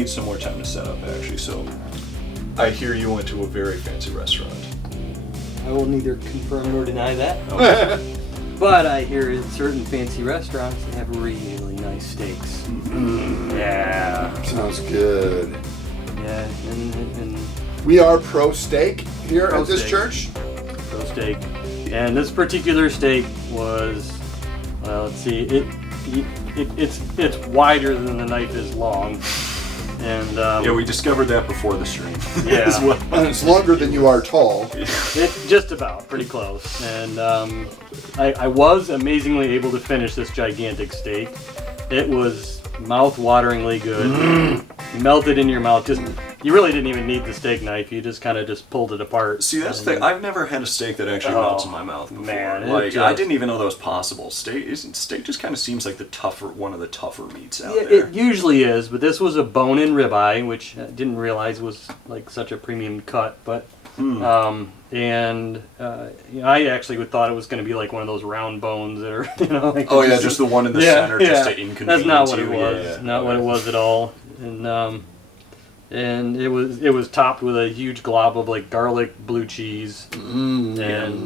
need some more time to set up, actually. So, I hear you went to a very fancy restaurant. I will neither confirm nor deny that. Okay. But I hear in certain fancy restaurants they have really nice steaks. Yeah. Sounds good. Yeah, and We are pro steak here Pro at this steak. church. pro steak. And this particular steak was, well, let's see, it's wider than the knife is long. And Yeah, we discovered that before the stream. Yeah. As well. And it's longer than you are tall. It's just about pretty close. And I was amazingly able to finish this gigantic steak. It was mouth-wateringly good. Melted in your mouth. Just you really didn't even need the steak knife. You just kind of just pulled it apart. See, that's the thing. I've never had a steak that actually melts in my mouth before. Man, like I didn't even know that was possible. Steak just kind of seems like one of the tougher meats out there. It usually is, but this was a bone-in ribeye, which I didn't realize was like such a premium cut. But I actually thought it was going to be like one of those round bones that are, like Oh yeah, just the one in the center, just to inconvenience That's not what it you. was. Yeah. Not what it was at all. And it was topped with a huge glob of like garlic blue cheese, and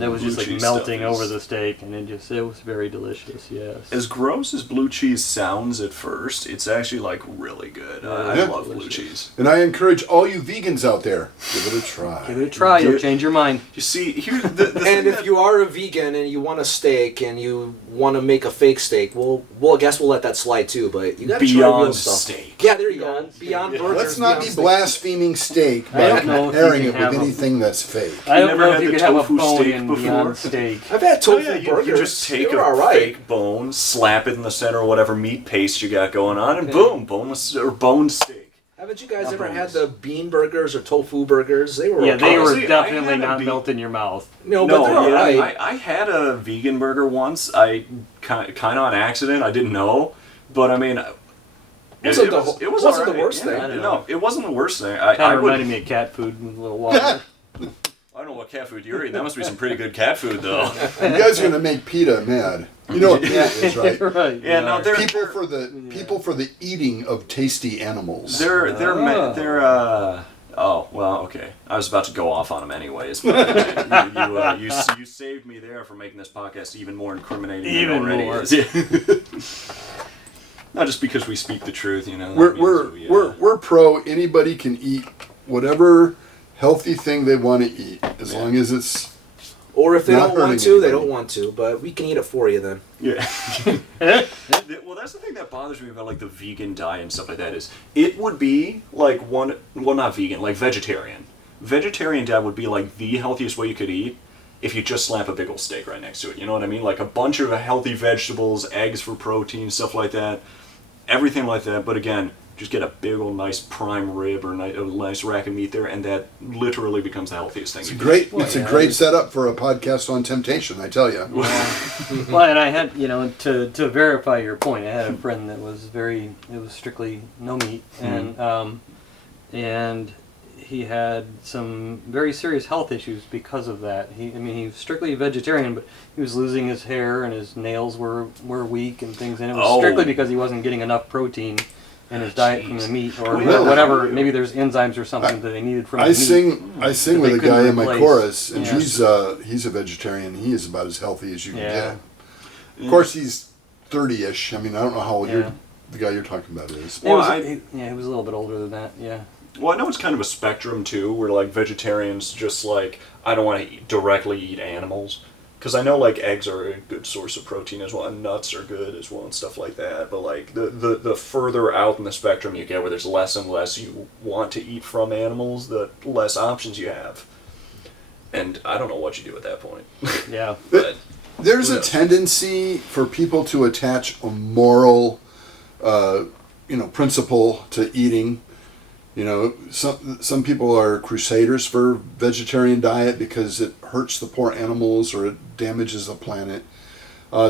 it was just Blue like cheese melting stuff is- over the steak, and it was very delicious. Yes. As gross as blue cheese sounds at first, it's actually like really good. I Yeah. love blue cheese. And I encourage all you vegans out there, give it a try. Give it a try. You'll change your mind. You see, here the thing And if that- you are a vegan and you want a steak and you want to make a fake steak, well, I guess we'll let that slide too. But you got to try real Beyond stuff. steak. Yeah, there you Beyond go. steak. Beyond Yeah. burgers. Let's not beyond be steak. blaspheming steak I by don't know if you comparing can it with have a- anything that's fake. I don't never know had if you the could have a tofu bone steak in before? Beyond Steak. I've had Oh tofu yeah, you burgers. just take they a were all right. fake bone, slap it in the center of whatever meat paste you got going on, and boom, boneless or boned steak. Haven't you guys Not ever boneless. had the bean burgers or tofu burgers? They were Yeah, they okay. were Honestly, I definitely had a not beef- melt in your mouth. No, but they're all yeah, right. I had a vegan burger once. I kind of on accident. I didn't know, but I mean, Wasn't the all right. worst thing. I don't No, know. it wasn't the worst thing. Kind I of would. reminded me of cat food with a little water. I don't know what cat food you're eating. That must be some pretty good cat food, though. You guys are gonna make PETA mad. You know what PETA is, right? Right. Yeah, no, they're People for the eating of tasty animals. they're oh well, okay. I was about to go off on them anyways, but you saved me there for making this podcast even more incriminating than it Even already more. is. Not just because we speak the truth, that We're means we're pro. Anybody can eat whatever healthy thing they want to eat, as long as it's. Or if they Not don't want hurting to, they anybody. don't want to. But we can eat it for you then. Yeah. Well, that's the thing that bothers me about like the vegan diet and stuff like that is it would be like not vegan, like vegetarian. Vegetarian diet would be like the healthiest way you could eat if you just slap a big old steak right next to it. You know what I mean? Like a bunch of healthy vegetables, eggs for protein, stuff like that. Everything like that. But again, just get a big old nice prime rib or a nice rack of meat there, and that literally becomes the healthiest thing. It's you great. can eat. It's a great setup for a podcast on temptation. I tell you. Well, and I had, to verify your point, I had a friend that was it was strictly no meat, and he had some very serious health issues because of that. He was strictly vegetarian, but he was losing his hair and his nails were weak and things, and it was strictly because he wasn't getting enough protein in his diet from the meat or Really? whatever. Maybe there's enzymes or something that they needed from the I meat. sing that with they a guy couldn't in my replace. chorus, and Yeah. he's a vegetarian. He is about as healthy as you can Yeah. get. Of course, he's 30-ish. I mean, I don't know how old Yeah. the guy you're talking about is. He was, Well, he was a little bit older than that, yeah. Well, I know it's kind of a spectrum too, where like vegetarians just like I don't want to directly eat animals, because I know like eggs are a good source of protein as well, and nuts are good as well, and stuff like that. But like the further out in the spectrum you get, where there's less and less you want to eat from animals, the less options you have. And I don't know what you do at that point. Yeah. But There's who a knows? tendency for people to attach a moral, principle to eating. Some people are crusaders for vegetarian diet because it hurts the poor animals or it damages the planet.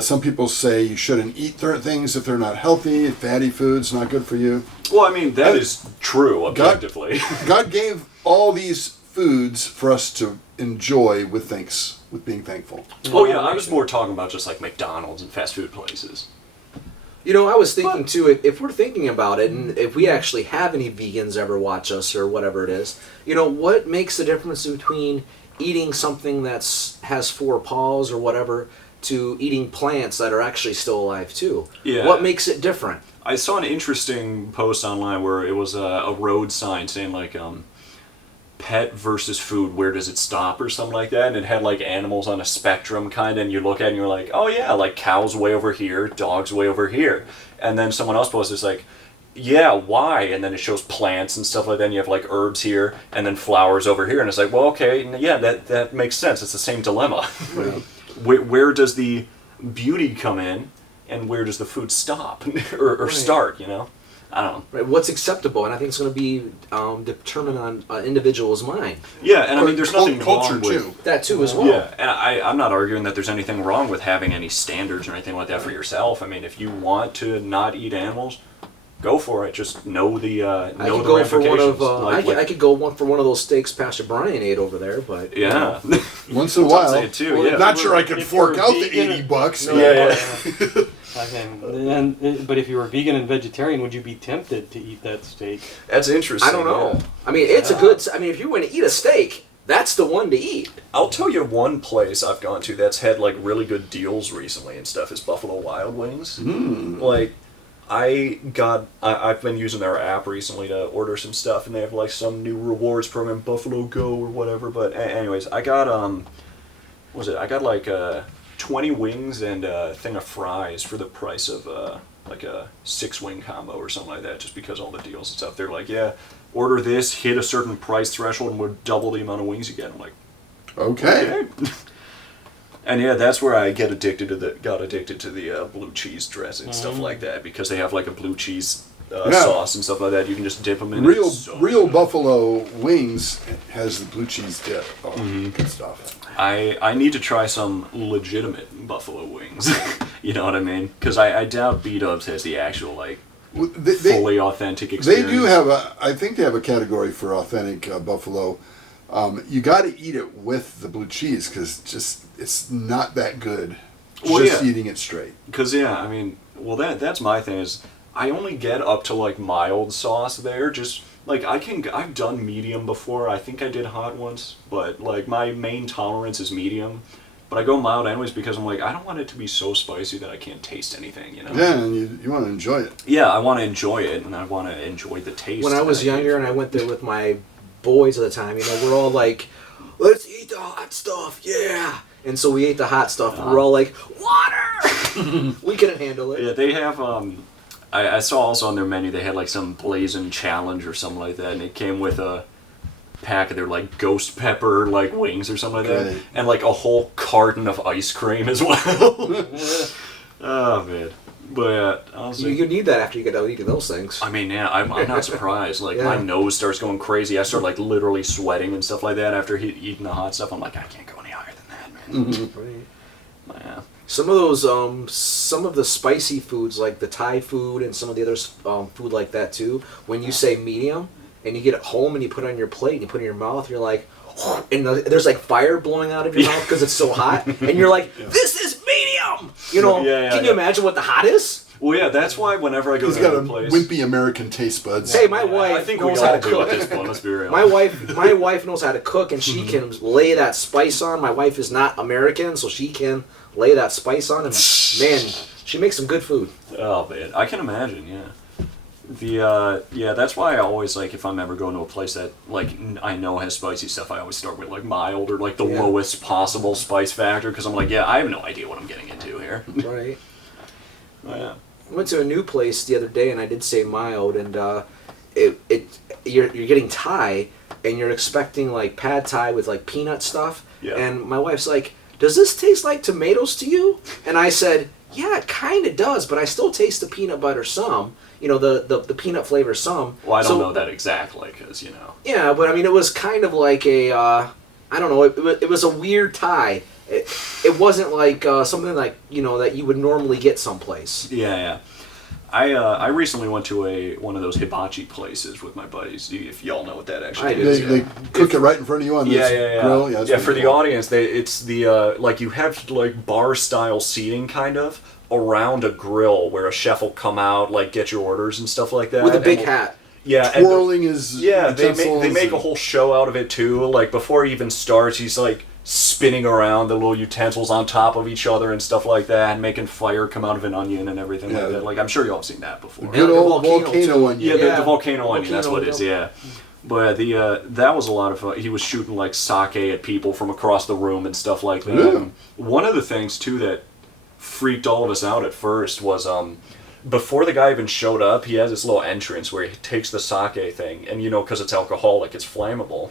Some people say you shouldn't eat certain things if they're not healthy. Fatty foods not good for you. well, I mean that is true objectively. God gave all these foods for us to enjoy with being thankful. Oh yeah, I was more talking about just like McDonald's and fast food places. I was thinking too, if we're thinking about it, and if we actually have any vegans ever watch us or whatever it is, what makes the difference between eating something has 4 paws or whatever to eating plants that are actually still alive too? Yeah. What makes it different? I saw an interesting post online where it was a road sign saying like pet versus food, where does it stop or something like that, and it had like animals on a spectrum kind of, and you look at it and you're like, oh yeah, like cows way over here, dogs way over here, and then someone else posted, it's like, yeah, why? And then it shows plants and stuff like that, and you have like herbs here and then flowers over here, and it's like, well, okay, yeah, that makes sense. It's the same dilemma. Right. Where does the beauty come in and where does the food stop or start, I don't know. Right, what's acceptable, and I think it's going to be determined on an individual's mind. Yeah, and I mean, there's nothing culture wrong with too. That too, as well. Yeah, and I'm not arguing that there's anything wrong with having any standards or anything like that for yourself. I mean, if you want to not eat animals, go for it. Just know the ramifications. I could go for one of those steaks Pastor Brian ate over there, but yeah, Once in a while. say it too. Well, Yeah, Not sure I could If you're fork out the vegan- $80. yeah. But if you were vegan and vegetarian, would you be tempted to eat that steak? That's interesting. I don't know. yeah. I mean, it's a good. I mean, if you want to eat a steak, that's the one to eat. I'll tell you one place I've gone to that's had like really good deals recently and stuff is Buffalo Wild Wings. Like, I've been using their app recently to order some stuff, and they have like some new rewards program, Buffalo Go or whatever. But anyways, I got I got like 20 wings and a thing of fries for the price of like a 6-wing combo or something like that, just because all the deals and stuff. They're like, yeah, order this, hit a certain price threshold, and we'll double the amount of wings you get. I'm like, Okay. And yeah, that's where I got addicted to the blue cheese dressing and stuff like that, because they have like a blue cheese sauce and stuff like that. You can just dip them in. Real Buffalo Wings has the blue cheese dip. Oh, good stuff. I need to try some legitimate Buffalo Wings. You know what I mean? Because I doubt B-Dubs has the actual like fully authentic experience. They do have I think they have a category for authentic Buffalo. You got to eat it with the blue cheese because it's not that good. Eating it straight. Because I mean, well that's my thing is I only get up to like mild sauce there. Just like I've done medium before. I think I did hot once, but like my main tolerance is medium. But I go mild anyways because I'm like, I don't want it to be so spicy that I can't taste anything, Yeah, and you want to enjoy it. Yeah, I want to enjoy it, and I want to enjoy the taste. When I was younger and I went there with my boys at the time, we're all like, let's eat the hot stuff, yeah. And so we ate the hot stuff, and we're all like, water! We couldn't handle it. Yeah, they have, I saw also on their menu, they had like some blazing challenge or something like that, and it came with a pack of their like ghost pepper like wings or something like that, Right. and like a whole carton of ice cream as well. Oh man, but honestly, You need that after you get done eating those things. I mean, yeah, I'm not surprised. Like my nose starts going crazy. I start like literally sweating and stuff like that after eating the hot stuff. I'm like, I can't go any higher than that, man. Right. Yeah. Some of those, some of the spicy foods, like the Thai food and some of the other food like that too, when you say medium, and you get it home and you put it on your plate and you put it in your mouth, you're like, and there's like fire blowing out of your mouth because it's so hot, and you're like, this is medium! Can you imagine what the hot is? Well, yeah, that's why whenever I go He's to got a a place, wimpy American taste buds. Hey, my wife I think we knows how all to do at cook. this point. Let's be real. My wife knows how to cook, and she can lay that spice on. My wife is not American, so she can lay that spice on, and man, she makes some good food. Oh man, I can imagine. Yeah. That's why I always like if I'm ever going to a place that like I know has spicy stuff, I always start with like mild or like the lowest possible spice factor, because I'm like, I have no idea what I'm getting into here. Right. Yeah. I went to a new place the other day, and I did say mild, and you're getting Thai, and you're expecting like pad Thai with like peanut stuff, and my wife's like, does this taste like tomatoes to you? And I said, yeah, it kind of does, but I still taste the peanut butter some, the peanut flavor some. Well, I don't know that exactly, because Yeah, but I mean, it was kind of like a, I don't know, it was a weird Thai. It wasn't like something like that you would normally get someplace. Yeah. I recently went to one of those hibachi places with my buddies. If y'all know what that actually is. They cook it right in front of you on this grill. Yeah, for the audience, it's the like you have like bar style seating kind of around a grill where a chef will come out, like get your orders and stuff like that. With a big hat. Yeah, twirling his they make a whole show out of it too. Like before he even starts, he's like spinning around the little utensils on top of each other and stuff like that, and making fire come out of an onion and everything like that. Like I'm sure y'all have seen that before. Good old volcano onion. Yeah, the volcano onion. That's what it is. Yeah. But that was a lot of fun. He was shooting like sake at people from across the room and stuff like that. Yeah. One of the things too that freaked all of us out at first was before the guy even showed up, he has this little entrance where he takes the sake thing, and because it's alcoholic, it's flammable.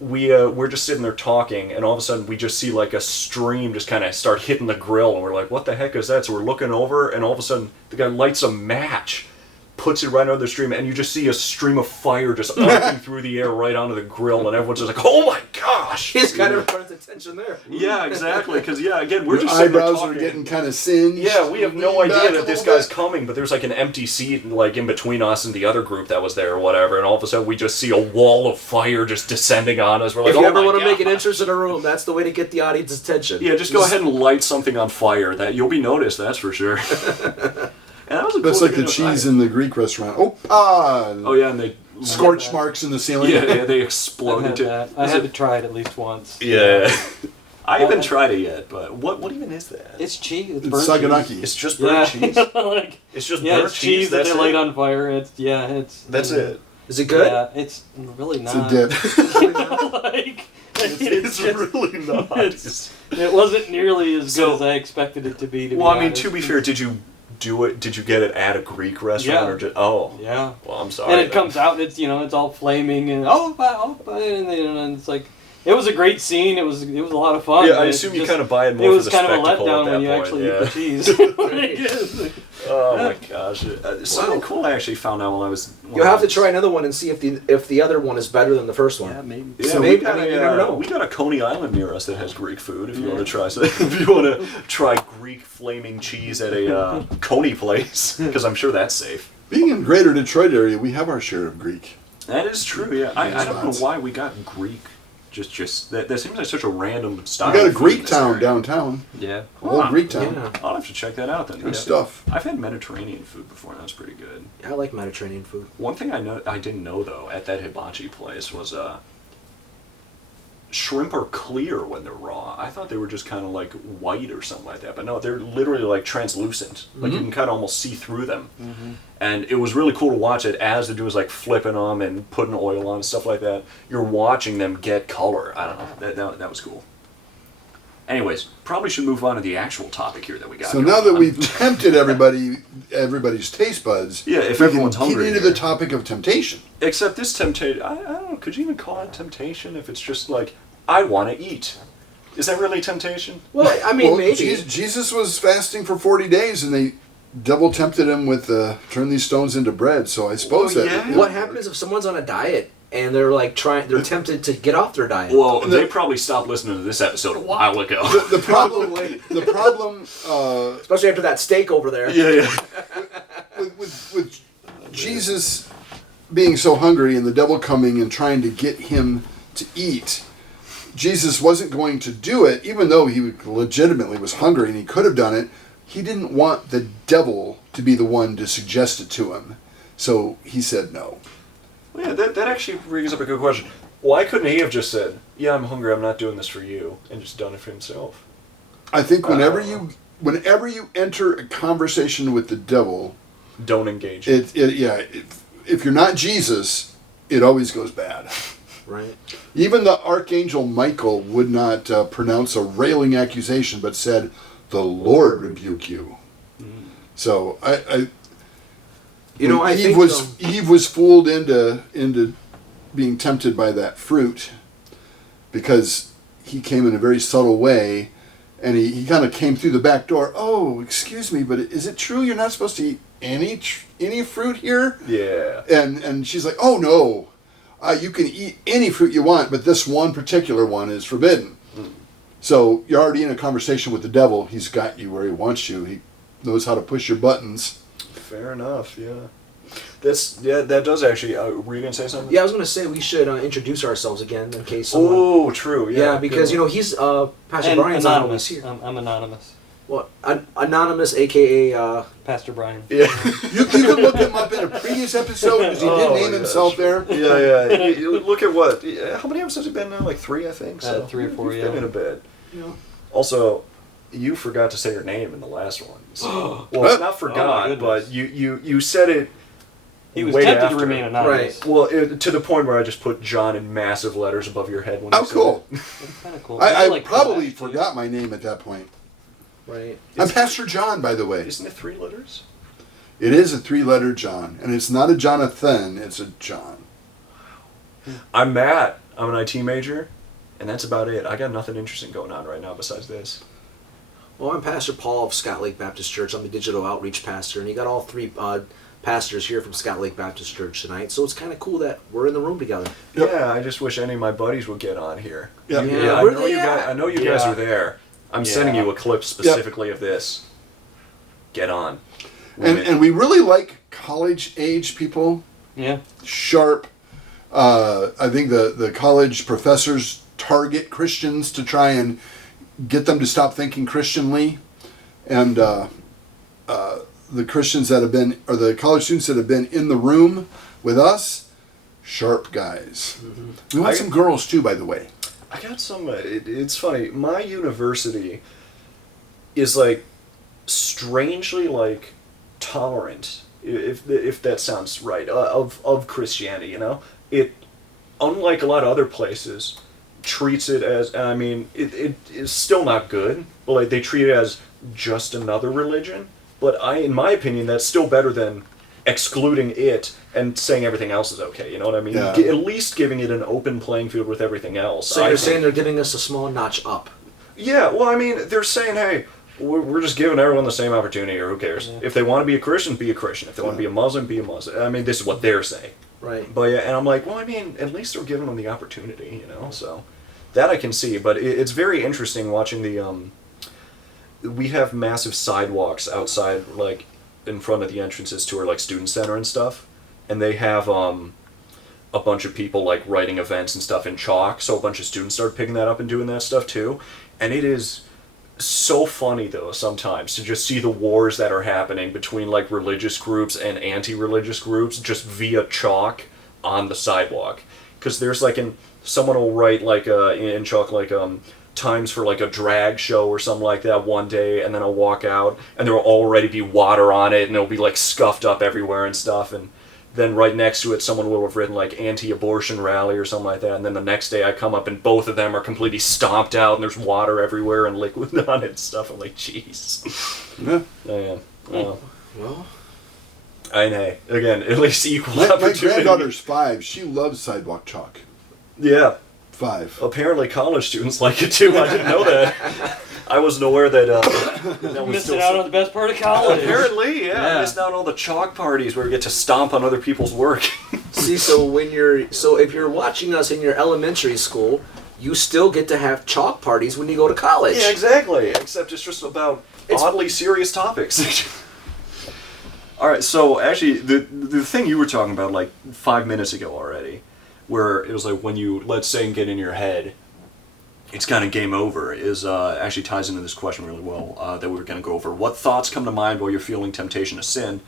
We're just sitting there talking, and all of a sudden we just see like a stream just kind of start hitting the grill, and we're like, what the heck is that? So we're looking over, and all of a sudden the guy lights a match, puts it right under the stream, and you just see a stream of fire just arcing through the air right onto the grill, and everyone's just like, oh my gosh! He's got everyone's attention there. Yeah, exactly, because again, we're just sitting there eyebrows talking. are getting kind of singed. Yeah, we have no Lean idea back that a this little guy's coming, but there's like an empty seat like in between us and the other group that was there or whatever, and all of a sudden we just see a wall of fire just descending on us. We're like, If you oh ever my want to make an God. entrance in a room, that's the way to get the audience's attention. Yeah, just go ahead and light something on fire. That you'll be noticed, that's for sure. And that was a That's cool like the thing to cheese find. in the Greek restaurant. Oh, yeah, and they scorch marks in the ceiling. yeah, they I exploded had too. that. I had to try it at least once. Yeah. I haven't tried it yet, but what even is that? It's cheese. It's It's burnt saganaki. It's just burnt cheese. cheese. Like, It's just yeah, burnt it's cheese that that's they it? light on fire. It's That's it. Is it good? Yeah, it's really It's not. a dip. Like, It's just- really not. It wasn't nearly as So- good as I expected it to be. Well, I mean, to be fair, did you do it? Did you get it at a Greek restaurant Yeah. or just? Oh, Yeah. well, I'm sorry. And it then. comes out, it's it's all flaming and and it's like it was a great scene. It was a lot of fun. Yeah, I but assume you just- kind of buy it It more was for the kind of a spectacle letdown at that when you point. actually yeah. eat the cheese. Oh my gosh! Something cool I actually found out while I was. You'll have to try another one and see if the other one is better than the first one. Yeah, maybe. Yeah, So we maybe- got I mean, you never know. we got a Coney Island near us that has Greek food. If you want to try, so if you want to try Greek flaming cheese at a Coney place, because I'm sure that's safe. Being in Greater Detroit area, we have our share of Greek. That is true. Yeah, I don't know Spots. why we got Greek. Just that seems like such a random style. We got a of food in Greek this town area. downtown. Yeah. A whole Huh. Greek town. Yeah. I'll have to check that out then. Good Yeah. stuff. I've had Mediterranean food before. And that's pretty good. I like Mediterranean food. One thing I didn't know though at that hibachi place was shrimp are clear when they're raw. I thought they were just kind of like white or something like that, but no, they're literally like translucent. Like you can kind of almost see through them. And it was really cool to watch it as the dude was like flipping them and putting oil on and stuff like that. You're watching them get color. I don't know. That was cool. Anyways, probably should move on to the actual topic here that we got. So going now that on. we've tempted everybody's taste buds, Yeah, if we everyone's can get hungry into here. the topic of temptation. Except this temptation, I don't know, could you even call it temptation if it's just like, I want to eat? Is that really temptation? Well, I mean, Well, maybe. Jesus was fasting for 40 days, and they double tempted him with turn these stones into bread. So I suppose Well, that. yeah. What happens if someo's on a diet and they're like they're tempted to get off their diet? Well, they probably stopped listening to this episode a while ago. The problem, Probably. the problem Especially after that steak over there. yeah. with Jesus being so hungry and the devil coming and trying to get him to eat, Jesus wasn't going to do it, even though he legitimately was hungry and he could have done it. He didn't want the devil to be the one to suggest it to him. So he said no. Well, yeah, that actually brings up a good question. Why couldn't he have just said, yeah, I'm hungry, I'm not doing this for you, and just done it for himself? I think whenever you enter a conversation with the devil, Don't engage. if you're not Jesus, it always goes bad. Right. Even the archangel Michael would not pronounce a railing accusation, but said, "The Lord rebuke you." So I Eve was fooled into being tempted by that fruit because he came in a very subtle way, and he kind of came through the back door. Oh, excuse me, but is it true you're not supposed to eat any fruit here? Yeah. And she's like, oh no, you can eat any fruit you want, but this one particular one is forbidden. So you're already in a conversation with the devil. He's got you where he wants you. He knows how to push your buttons. Fair enough, yeah. That does actually, were you going to say something? Yeah, I was going to say we should introduce ourselves again in case someone... Oh, true, yeah. Yeah, because, he's... Pastor Brian's not always anonymous. here. I'm anonymous. Well, anonymous, aka Pastor Brian. Yeah. You can look him up in a previous episode because he did name himself there. Yeah. You look at what? How many episodes have been now? Like 3, I think. So 3 or 4. You've been in a bit. Yeah. Also, you forgot to say your name in the last one. So, well, not forgot, but you said it. He was way tempted after. to remain anonymous. Right. Well, to the point where I just put John in massive letters above your head when you said Cool. it. That's kind of cool. I like probably Flash, too. forgot my name at that point. Right. I'm Pastor John, by the way. Isn't it 3 letters? It is a 3-letter John, and it's not a Jonathan, it's a John. I'm Matt. I'm an IT major, and that's about it. I got nothing interesting going on right now besides this. Well, I'm Pastor Paul of Scott Lake Baptist Church. I'm the digital outreach pastor, and you got all 3 pastors here from Scott Lake Baptist Church tonight. So it's kind of cool that we're in the room together. Yep. Yeah, I just wish any of my buddies would get on here. Yep. Yeah. I Where know they you guys. at? I know you guys Yeah. are there. I'm Yeah. sending you a clip specifically of this. Get on. And we really like college-age people, Yeah. sharp. I think the college professors target Christians to try and get them to stop thinking Christianly. And the Christians that have been, or the college students that have been in the room with us, sharp guys. Mm-hmm. We want some girls too, by the way. I got some. It's funny. My university is like strangely like tolerant, if that sounds right, of Christianity. You know, it unlike a lot of other places treats it as. I mean, it is still not good, but like they treat it as just another religion. But in my opinion, that's still better than excluding it and saying everything else is okay. You know what I mean? Yeah. At least giving it an open playing field with everything else. So you're saying they're giving us a small notch up. Yeah, well, I mean, they're saying, hey, we're just giving everyone the same opportunity, or who cares? Yeah. If they want to be a Christian, be a Christian. If they want to be a Muslim, be a Muslim. I mean, this is what they're saying. Right. But yeah, and I'm like, well, I mean, at least they're giving them the opportunity, you know? So that I can see. But it's very interesting watching the, we have massive sidewalks outside, like, in front of the entrances to our, like, student center and stuff. And they have, a bunch of people, like, writing events and stuff in chalk. So a bunch of students started picking that up and doing that stuff, too. And it is so funny, though, sometimes to just see the wars that are happening between like religious groups and anti-religious groups just via chalk on the sidewalk. Because there's like someone will write like in chalk like times for like a drag show or something like that one day, and then I'll walk out and there will already be water on it and it'll be like scuffed up everywhere and stuff. And then right next to it, someone will have written like anti-abortion rally or something like that. And then the next day I come up and both of them are completely stomped out and there's water everywhere and liquid on it and stuff. I'm like, jeez. Yeah. Yeah. Well, Well, I know. Again, at least equal My opportunity. granddaughter's 5. She loves sidewalk chalk. Yeah. 5. Apparently college students like it too. I didn't know that. I wasn't aware that that was Missing still out on the best part of college. Apparently, yeah. I Yeah. missed out on all the chalk parties where we get to stomp on other people's work. see, so if you're watching us in your elementary school, you still get to have chalk parties when you go to college. Yeah, exactly. Except it's just about oddly serious topics. All right, so actually, the thing you were talking about like 5 minutes ago already, where it was like when you, let's say, get in your head, it's kind of game over, is actually ties into this question really well that we were going to go over. What thoughts come to mind while you're feeling temptation to sin?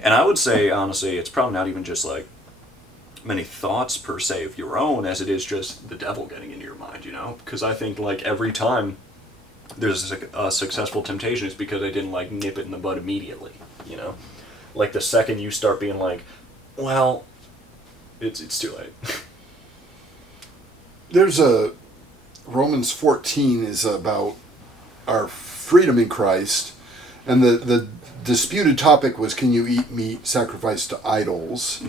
And I would say, honestly, it's probably not even just like many thoughts per se of your own as it is just the devil getting into your mind, you know? Because I think like every time there's a successful temptation, it's because I didn't like nip it in the bud immediately, you know? Like the second you start being like, well, it's too late. There's a Romans 14 is about our freedom in Christ, and the disputed topic was, can you eat meat sacrificed to idols,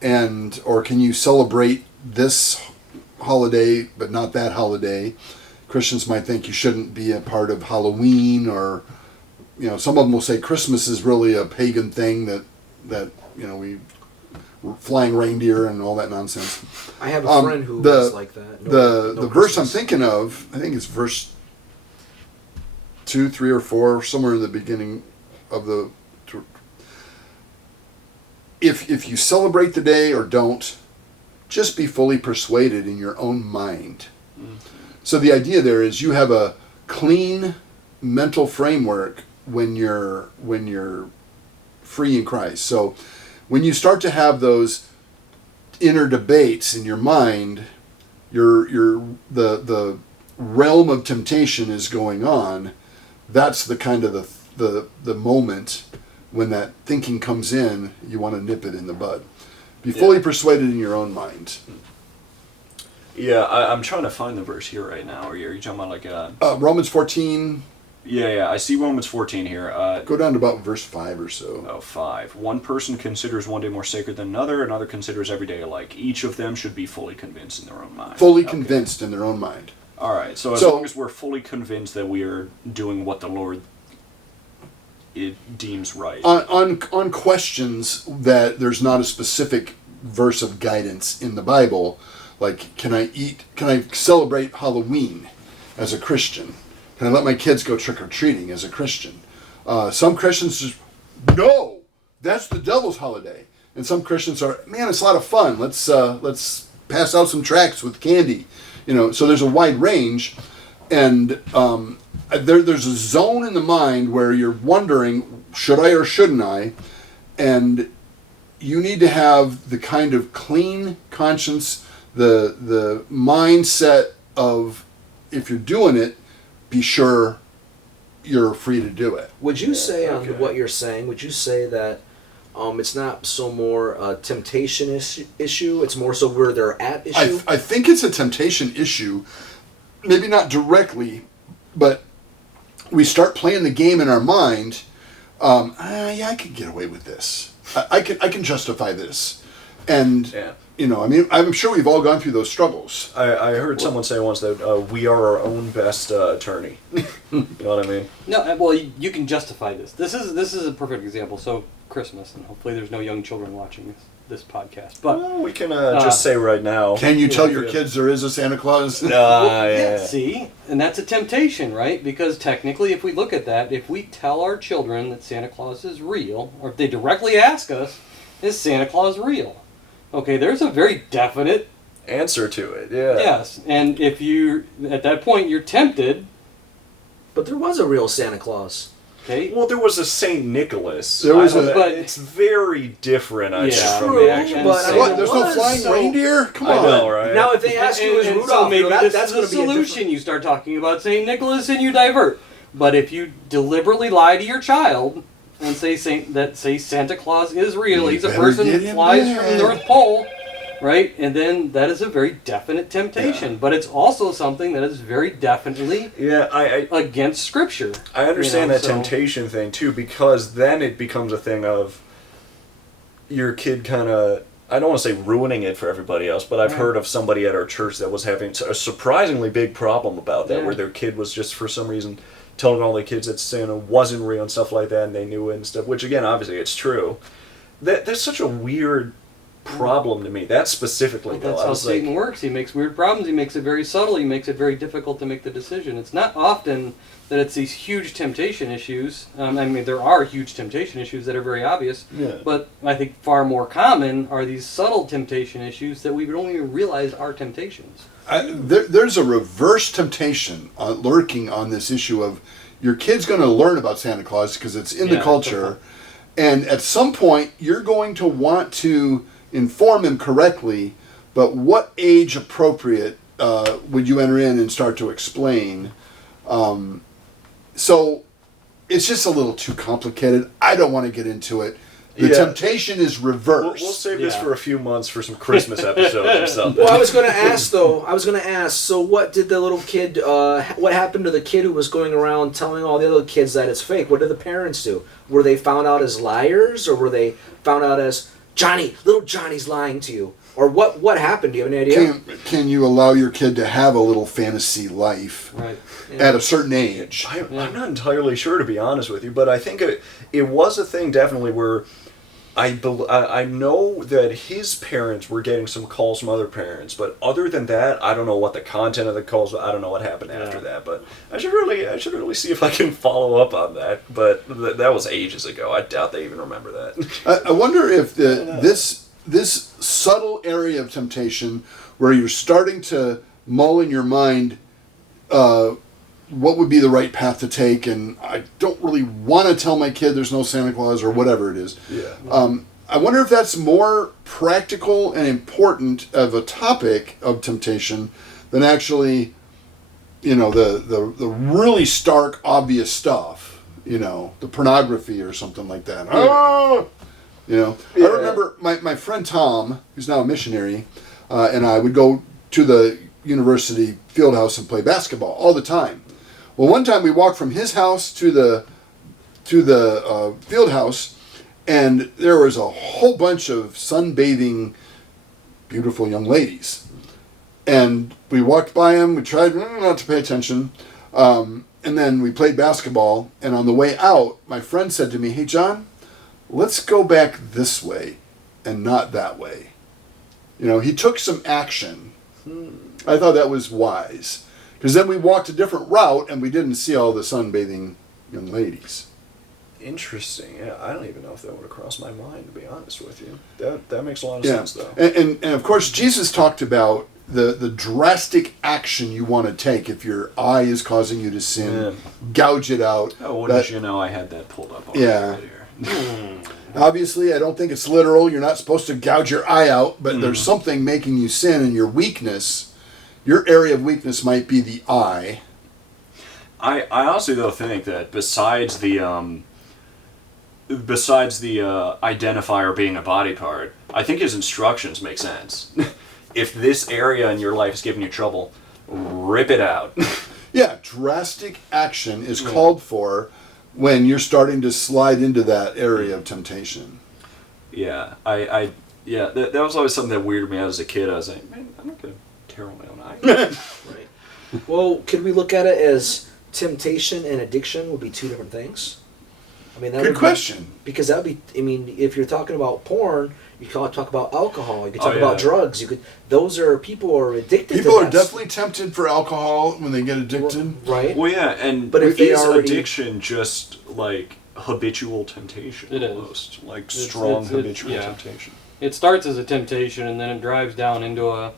and or can you celebrate this holiday but not that holiday? Christians might think you shouldn't be a part of Halloween, or some of them will say Christmas is really a pagan thing that we flying reindeer and all that nonsense. I have a friend who was like that. The verse I'm thinking of, I think it's verse 2, 3, or 4, somewhere in the beginning of the. If you celebrate the day or don't, just be fully persuaded in your own mind. Mm-hmm. So the idea there is you have a clean mental framework when you're free in Christ. So when you start to have those inner debates in your mind, the realm of temptation is going on. That's the kind of the moment when that thinking comes in. You want to nip it in the bud. Be fully persuaded in your own mind. Yeah, I'm trying to find the verse here right now. Are you talking about like Romans 14? Yeah, I see Romans 14 here. Go down to about verse 5 or so. Oh, 5. One person considers one day more sacred than another considers every day alike. Each of them should be fully convinced in their own mind. Fully convinced in their own mind. All right, so as long as we're fully convinced that we are doing what the Lord deems right. On questions that there's not a specific verse of guidance in the Bible, like can I celebrate Halloween as a Christian? Can I let my kids go trick-or-treating as a Christian? Some Christians just, no, that's the devil's holiday. And some Christians are, man, it's a lot of fun. Let's pass out some tracts with candy. So there's a wide range. And there's a zone in the mind where you're wondering, should I or shouldn't I? And you need to have the kind of clean conscience, the mindset of, if you're doing it, be sure you're free to do it. Would you say on what you're saying, would you say that it's not so more a temptation issue, it's more so where they're at issue? I think it's a temptation issue, maybe not directly, but we start playing the game in our mind. I could get away with this. I can justify this. And I'm sure we've all gone through those struggles. I heard someone say once that we are our own best attorney. You know what I mean? No, well, you can justify this. This is a perfect example. So Christmas, and hopefully there's no young children watching this podcast. But well, we can just say right now. Can you tell your kids there is a Santa Claus? Yeah. See, and that's a temptation, right? Because technically, if we look at that, if we tell our children that Santa Claus is real, or if they directly ask us, is Santa Claus real? Okay, there's a very definite answer to it, yeah. Yes, and if you, at that point, you're tempted. But there was a real Santa Claus. Okay. Well, there was a Saint Nicholas. But it's very different, I think, from true, the actual but Saint. What? There's no flying reindeer? Come on. I know, right? Now, if they ask you, is Rudolph so maybe real, this that's is going a to be a solution. different... You start talking about Saint Nicholas and you divert. But if you deliberately lie to your child and say Santa Claus is real, he's a person that flies from the North Pole, right? And then that is a very definite temptation. Yeah. But it's also something that is very definitely against Scripture. I understand that temptation thing too, because then it becomes a thing of your kid kind of, I don't want to say ruining it for everybody else, but I've heard of somebody at our church that was having a surprisingly big problem about that, where their kid was just for some reason telling all the kids that Santa wasn't real and stuff like that, and they knew it and stuff, which again, obviously it's true. That's such a weird problem to me. That specifically, that's how Satan works. He makes weird problems. He makes it very subtle. He makes it very difficult to make the decision. It's not often that it's these huge temptation issues. I mean, there are huge temptation issues that are very obvious, but I think far more common are these subtle temptation issues that we don't even realize are temptations. There's a reverse temptation lurking on this issue of your kid's going to learn about Santa Claus because it's in the culture, and at some point you're going to want to inform him correctly, but what age appropriate would you enter in and start to explain? So it's just a little too complicated. I don't want to get into it. The temptation is reversed. We'll save this for a few months for some Christmas episodes or something. Well, I was going to ask, so what did the little kid, what happened to the kid who was going around telling all the other kids that it's fake? What did the parents do? Were they found out as liars, or were they found out as, little Johnny's lying to you? Or what happened? Do you have any idea? Can you allow your kid to have a little fantasy life at a certain age? I'm not entirely sure, to be honest with you, but I think it was a thing definitely where I know that his parents were getting some calls from other parents, but other than that, I don't know what the content of the calls. I don't know what happened after that. But I should really see if I can follow up on that. But that was ages ago. I doubt they even remember that. I wonder if this subtle area of temptation, where you're starting to mull in your mind what would be the right path to take, and I don't really want to tell my kid there's no Santa Claus or whatever it is. Yeah. I wonder if that's more practical and important of a topic of temptation than actually, the really stark, obvious stuff. The pornography or something like that. Yeah. I remember my friend Tom, who's now a missionary, and I would go to the university field house and play basketball all the time. Well, one time we walked from his house to the field house, and there was a whole bunch of sunbathing, beautiful young ladies. And we walked by them, we tried not to pay attention, and then we played basketball, and on the way out, my friend said to me, "Hey, John, let's go back this way and not that way." He took some action. I thought that was wise. Because then we walked a different route and we didn't see all the sunbathing young ladies. Interesting. Yeah, I don't even know if that would have crossed my mind, to be honest with you. That makes a lot of Yeah. sense, though. And of course, Jesus talked about the drastic action you want to take if your eye is causing you to sin. Gouge it out. Oh, wouldn't you know, I had that pulled up already Yeah. right here. Obviously, I don't think it's literal. You're not supposed to gouge your eye out, but there's something making you sin, and your weakness, your area of weakness might be the eye. I honestly, though, think that besides the identifier being a body part, I think his instructions make sense. If this area in your life is giving you trouble, rip it out. Yeah, drastic action is called for when you're starting to slide into that area of temptation. Yeah, that was always something that weirded me out as a kid. I was like, man, I'm not going to tear on my own eye. Right. Well, could we look at it as temptation and addiction would be two different things? I mean, Good question. Because that would be, if you're talking about porn, you could talk about alcohol, you could talk yeah. about drugs, people are addicted People to are that. definitely tempted for alcohol when they get addicted. Right. Well, yeah, But if they is already- addiction just like habitual temptation? It is. Almost like strong habitual yeah. temptation. It starts as a temptation and then it drives down into a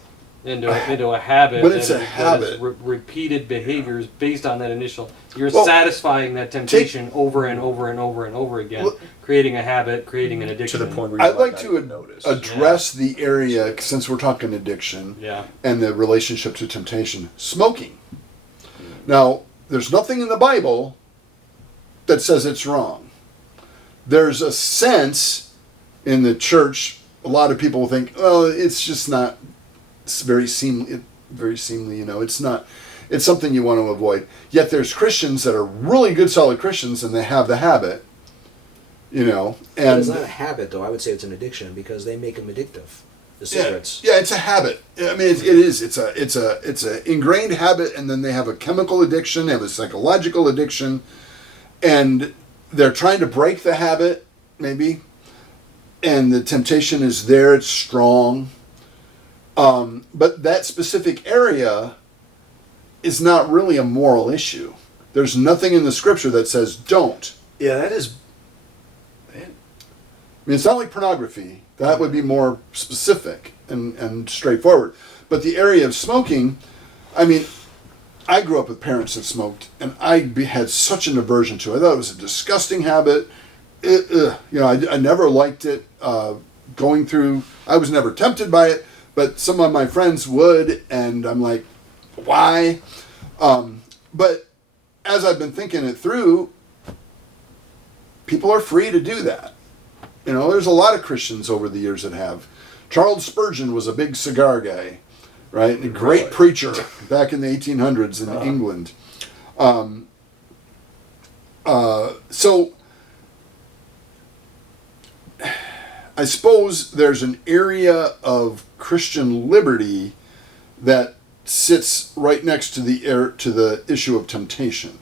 habit. But it's that a is habit. Repeated behaviors based on that initial. You're Well, satisfying that temptation over and over and over and over again, Well, creating a habit, creating an addiction. To the point where you I'd like not to even notice. address the area, since we're talking addiction, Yeah. and the relationship to temptation. Smoking. Now, there's nothing in the Bible that says it's wrong. There's a sense in the church, a lot of people think, oh, it's just not very seemly, it's not, it's something you want to avoid. Yet there's Christians that are really good, solid Christians, and they have the habit, But and it's not a habit, though. I would say it's an addiction because they make them addictive. The cigarettes. Yeah, it's a habit. I mean, it is. It's a ingrained habit, and then they have a chemical addiction, they have a psychological addiction, and they're trying to break the habit, maybe, and the temptation is there. It's strong, but that specific area is not really a moral issue. There's nothing in the scripture that says don't. Yeah, that is. I mean, it's not like pornography. That would be more specific and straightforward. But the area of smoking, I mean, I grew up with parents that smoked, and I had such an aversion to it. I thought it was a disgusting habit. I never liked it. Going through, I was never tempted by it, but some of my friends would, and I'm like, why? But as I've been thinking it through, people are free to do that. There's a lot of Christians over the years that have. Charles Spurgeon was a big cigar guy, right? A great preacher back in the 1800s in England. So I suppose there's an area of Christian liberty that sits right next to the issue of temptation.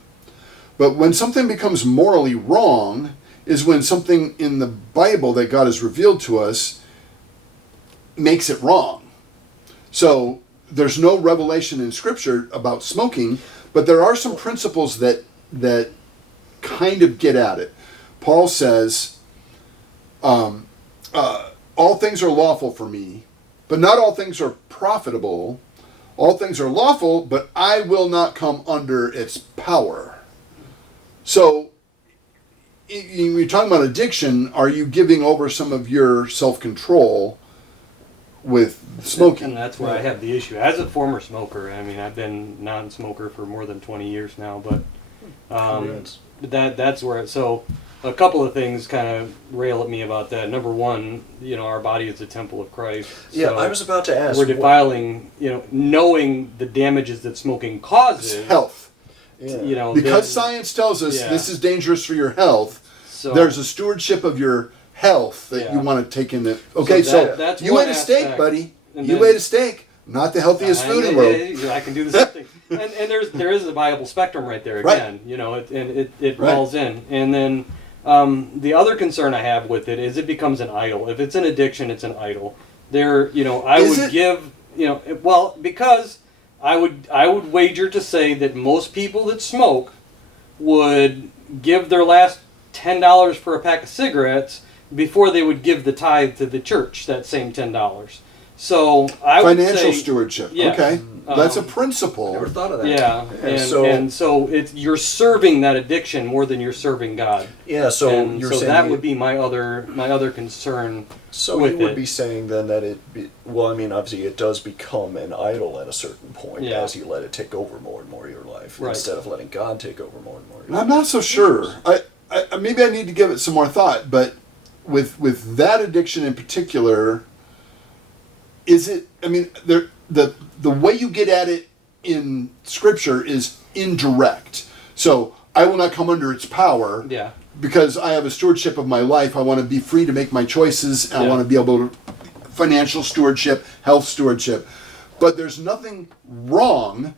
But when something becomes morally wrong is when something in the Bible that God has revealed to us makes it wrong. So there's no revelation in Scripture about smoking, but there are some principles that kind of get at it. Paul says, all things are lawful for me, but not all things are profitable. all things are lawful, but I will not come under its power. So, you're talking about addiction. Are you giving over some of your self-control with smoking? And that's where I have the issue. As a former smoker, I mean, I've been non-smoker for more than 20 years now, but that's where. So, a couple of things kind of rail at me about that. Number one, our body is a temple of Christ. Yeah, so I was about to ask. we're defiling, knowing the damages that smoking causes. Health. Yeah. Because science tells us this is dangerous for your health, So there's a stewardship of your health that you want to take into. Okay, so that's you one ate a steak, aspect. buddy. And You then- ate a steak. Not the healthiest food in the world. I can do the same thing. And there is a viable spectrum right there again. It Right. falls in. And then the other concern I have with it is it becomes an idol. If it's an addiction, it's an idol. Because I would wager to say that most people that smoke would give their last $10 for a pack of cigarettes before they would give the tithe to the church, that same $10. So I would say Financial stewardship. yeah. Okay, that's a principle. Never thought of that. Yeah, and so you're serving that addiction more than you're serving God. Yeah, so And you're so saying that would be my other concern. So with you would it. be saying then that obviously it does become an idol at a certain point as you let it take over more and more of your life Right. instead of letting God take over more and more of your I'm life. not so sure. I maybe I need to give it some more thought. But with that addiction in particular, is it? I mean, the way you get at it in Scripture is indirect. So I will not come under its power. Yeah. Because I have a stewardship of my life. I want to be free to make my choices. I want to be able to financial stewardship, health stewardship. But there's nothing wrong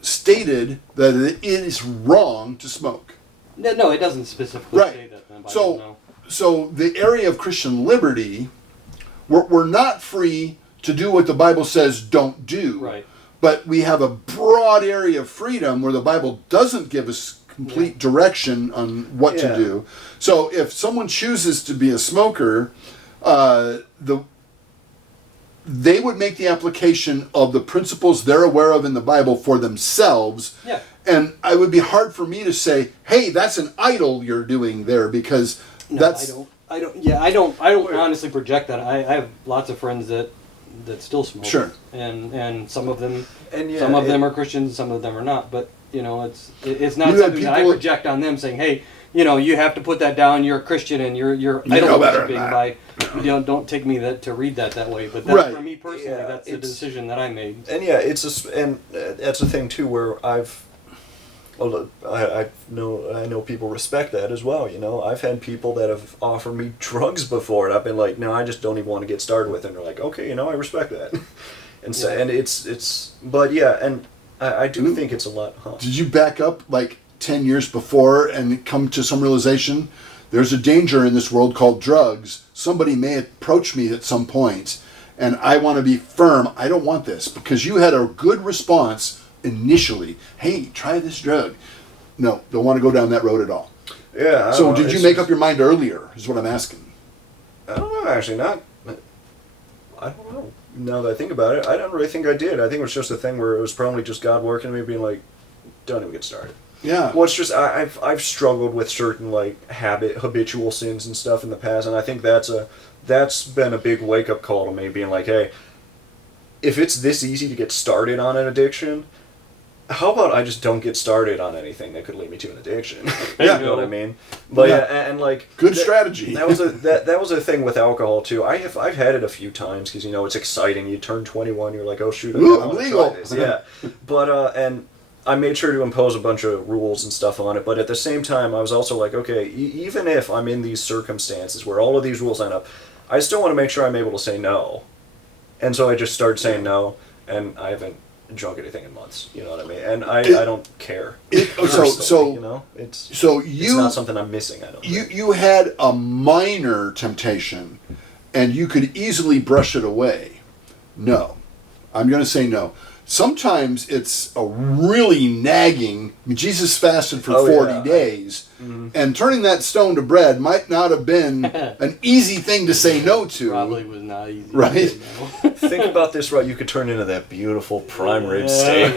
stated that it is wrong to smoke. No, it doesn't specifically Right. say that. In the Bible, no. So the area of Christian liberty, we're not free to do what the Bible says don't do. Right. But we have a broad area of freedom where the Bible doesn't give us complete direction on what to do. So if someone chooses to be a smoker, they would make the application of the principles they're aware of in the Bible for themselves. Yeah. And it would be hard for me to say, "Hey, that's an idol you're doing there," because that's I don't honestly project that. I have lots of friends that still smoke. Sure. And some of them And some of them are Christians, some of them are not. But it's not You have something that I people- project on them saying, hey, you have to put that down. You're a Christian and you're You idol know better worshiping than by. Don't take me to read that way. But that's, Right. for me personally, Yeah, that's the it's- decision that I made. And that's the thing too, where I know people respect that as well. I've had people that have offered me drugs before, and I've been like, no, I just don't even want to get started with it. And they're like, okay, I respect that. And so, and but yeah, and I do think it's a lot. Huh? Did you back up like 10 years before and come to some realization? There's a danger in this world called drugs. Somebody may approach me at some point, and I want to be firm. I don't want this, because you had a good response initially. Hey, try this drug. No, don't want to go down that road at all. Yeah. So did you make up your mind earlier, is what I'm asking. I don't know, actually, I don't know. Now that I think about it, I don't really think I did. I think it was just a thing where it was probably just God working me, being like, don't even get started. Yeah. Well, it's just I've struggled with certain habitual sins and stuff in the past, and I think that's been a big wake up call to me, being like, hey, if it's this easy to get started on an addiction, how about I just don't get started on anything that could lead me to an addiction? Yeah. You know what I mean? But and Good strategy. That was a thing with alcohol too. I've had it a few times because it's exciting. You turn 21, you're like, oh shoot, I Ooh, want to legal. try this. Yeah, but and I made sure to impose a bunch of rules and stuff on it. But at the same time, I was also like, okay, even if I'm in these circumstances where all of these rules line up, I still want to make sure I'm able to say no. And so I just started saying no, and I haven't drunk anything in months. You know what I mean? And I don't care. So it's you not something I'm missing. I don't. You had a minor temptation, and you could easily brush it away. No, I'm going to say no. Sometimes it's a really nagging. I mean, Jesus fasted for 40 days, and turning that stone to bread might not have been an easy thing to say no to. Probably was not easy. Right? Think about this, right? You could turn into that beautiful prime rib steak.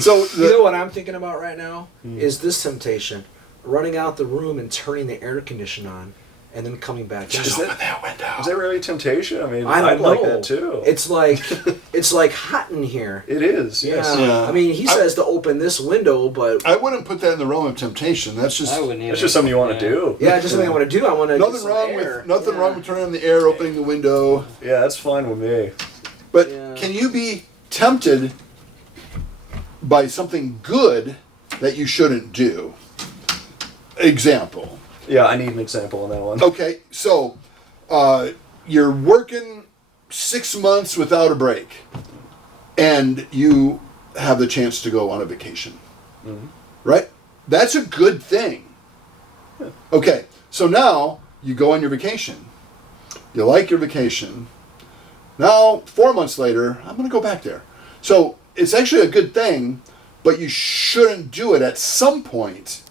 So you know what I'm thinking about right now is this temptation: running out the room and turning the air conditioner on, and then coming back. just open that window. Is that really a temptation? I mean, I'd like that too. It's like hot in here. It is. Yeah. Yes. Yeah. I mean, he says to open this window, but I wouldn't put that in the realm of temptation. That's just I wouldn't either. It's just something you want to do. yeah, just something I want to do. I want to. nothing wrong with turning on the air, opening the window. Yeah, that's fine with me. But Yeah. can you be tempted by something good that you shouldn't do? Example. Yeah, I need an example on that one. Okay, so you're working 6 months without a break, and you have the chance to go on a vacation. Right? That's a good thing. Okay, so now you go on your vacation. You like your vacation. Now, 4 months later, I'm going to go back there. So it's actually a good thing, but you shouldn't do it at some point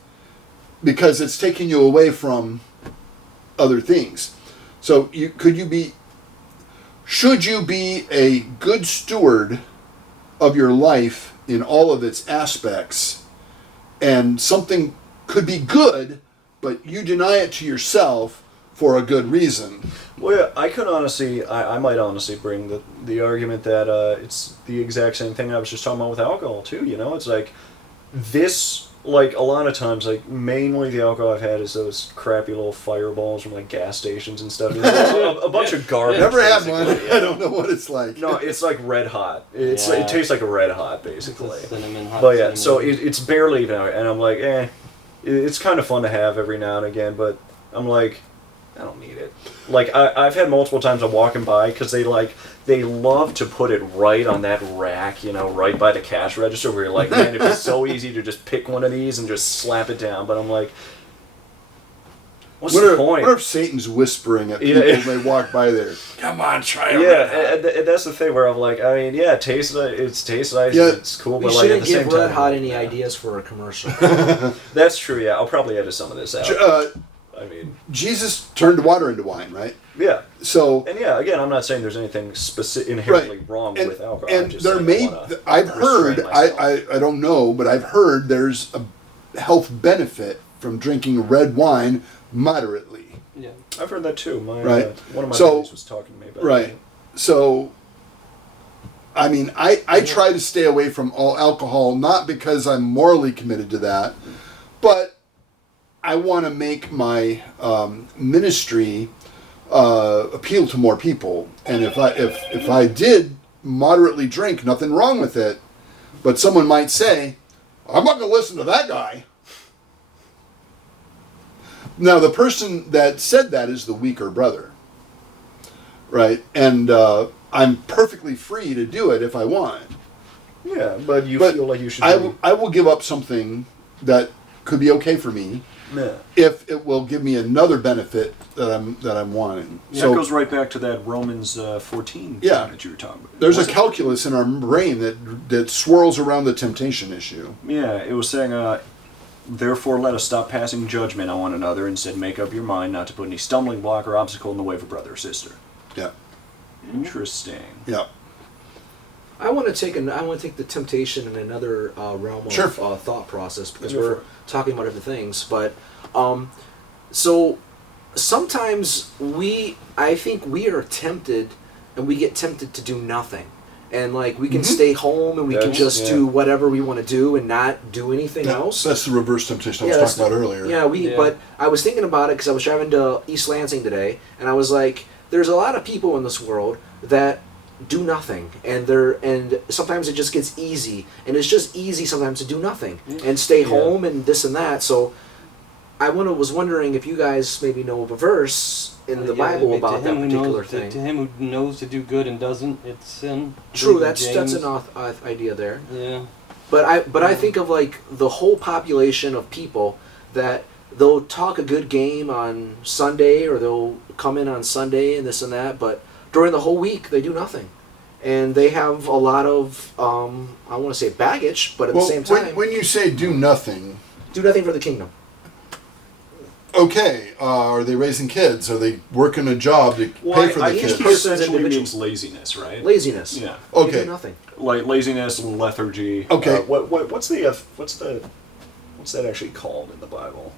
because it's taking you away from other things. So should you be a good steward of your life in all of its aspects, and something could be good, but you deny it to yourself for a good reason? Well, yeah, I might honestly bring the argument that it's the exact same thing I was just talking about with alcohol too. You know, it's like this. Like, a lot of times, like, mainly the alcohol I've had is those crappy little fireballs from, like, gas stations and stuff. a bunch of garbage. Never had one. basically. I don't know what it's like. No, it's like red hot. It Yeah. tastes like a red hot, basically. Cinnamon, hot But yeah, cinnamon. so it's barely even out, and I'm like, it's kind of fun to have every now and again, but I'm like, I don't need it. Like, I've had multiple times I'm walking by, because they love to put it right on that rack, you know, right by the cash register, where you're like, man, it'd be so easy to just pick one of these and just slap it down, but I'm like, what's the point? What if Satan's whispering at people when they walk by there? Come on, try it. Yeah, and that's the thing where I'm like, I mean, yeah, it tastes nice, Yeah. it's cool, We but like at shouldn't the same give time, Red Hot any ideas for a commercial. that's true. Yeah, I'll probably edit some of this out. I mean, Jesus turned water into wine, right? yeah. So, And yeah, again, I'm not saying there's anything inherently Right. wrong and, with alcohol. and I'm just there saying may, I wanna I've heard, restrain myself. I don't know, but I've heard there's a health benefit from drinking red wine moderately. Yeah. I've heard that too. Right. One of my So- buddies was talking to me about Right. So, I mean, I try to stay away from all alcohol, not because I'm morally committed to that, but I want to make my ministry appeal to more people. And if I did moderately drink, nothing wrong with it, but someone might say, I'm not going to listen to that guy. Now, the person that said that is the weaker brother, right? And I'm perfectly free to do it if I want. Yeah, but you But feel like you should. I will give up something that could be okay for me Yeah. if it will give me another benefit that I'm wanting. Yeah, So it goes right back to that Romans 14 Yeah. thing that you were talking about. there's a Was it? calculus in our brain that swirls around the temptation issue. Yeah, it was saying, therefore let us stop passing judgment on one another, instead make up your mind not to put any stumbling block or obstacle in the way of a brother or sister. Yeah, Interesting. yeah. I want to take the temptation in another realm of Sure. thought process, because Go for we're it. talking about other things. But so sometimes I think we are tempted, and we get tempted to do nothing, and like we can stay home and we can That's- just yeah. do whatever we want to do and not do anything else. That's the reverse temptation I Yeah, was that's talking about earlier. Yeah, but I was thinking about it because I was driving to East Lansing today, and I was like, there's a lot of people in this world that do nothing, and sometimes it just gets easy, and it's just easy sometimes to do nothing and stay home and this and that. So I was wondering if you guys maybe know of a verse in the Bible about that particular thing. To him who knows to do good and doesn't, it's sin. True, Read that's James. an idea there. Yeah. But I think of like the whole population of people that they'll talk a good game on Sunday, or they'll come in on Sunday and this and that, but during the whole week they do nothing. and they have a lot of I want to say baggage, but at the same time, when you say do nothing for the kingdom. Okay, are they raising kids? Are they working a job to pay for the I kids? think he essentially means laziness, right? Laziness. Yeah. They Okay. do nothing. Like laziness, lethargy. Okay. What's that actually called in the Bible?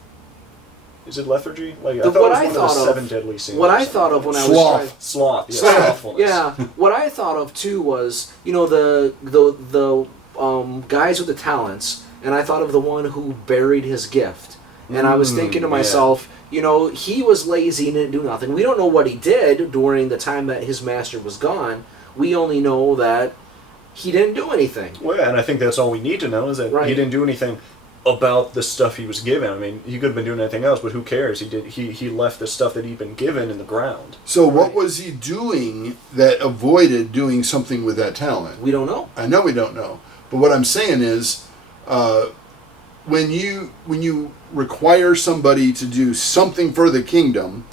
Is it lethargy? Like I thought it was one of the 7 deadly sins. What I thought of when I was trying, sloth. Yeah, Sloth. slothfulness. yeah, what I thought of too was, you know, the guys with the talents, and I thought of the one who buried his gift, and I was thinking to myself, you know, he was lazy and didn't do nothing. We don't know what he did during the time that his master was gone. We only know that he didn't do anything. Well, yeah, and I think that's all we need to know is that he didn't do anything about the stuff he was given. I mean, he could have been doing anything else, but who cares? He left the stuff that he'd been given in the ground. So what was he doing that avoided doing something with that talent? We don't know. I know we don't know. But what I'm saying is, when you require somebody to do something for the kingdom,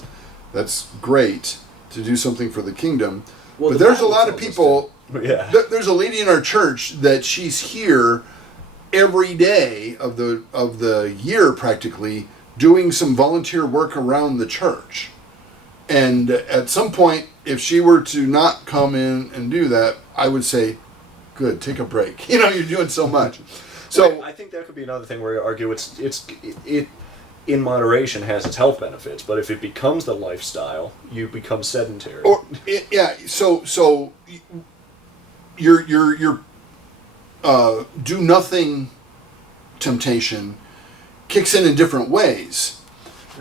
that's great to do something for the kingdom. Well, but the there's a Bible lot of tells us people. Yeah. There's a lady in our church that she's here every day of the year practically doing some volunteer work around the church. And at some point, if she were to not come in and do that, I would say, good, take a break. You know, you're doing so much. So I think that could be another thing where you argue it in moderation has its health benefits, but if it becomes the lifestyle, you become sedentary. So your do nothing temptation kicks in different ways.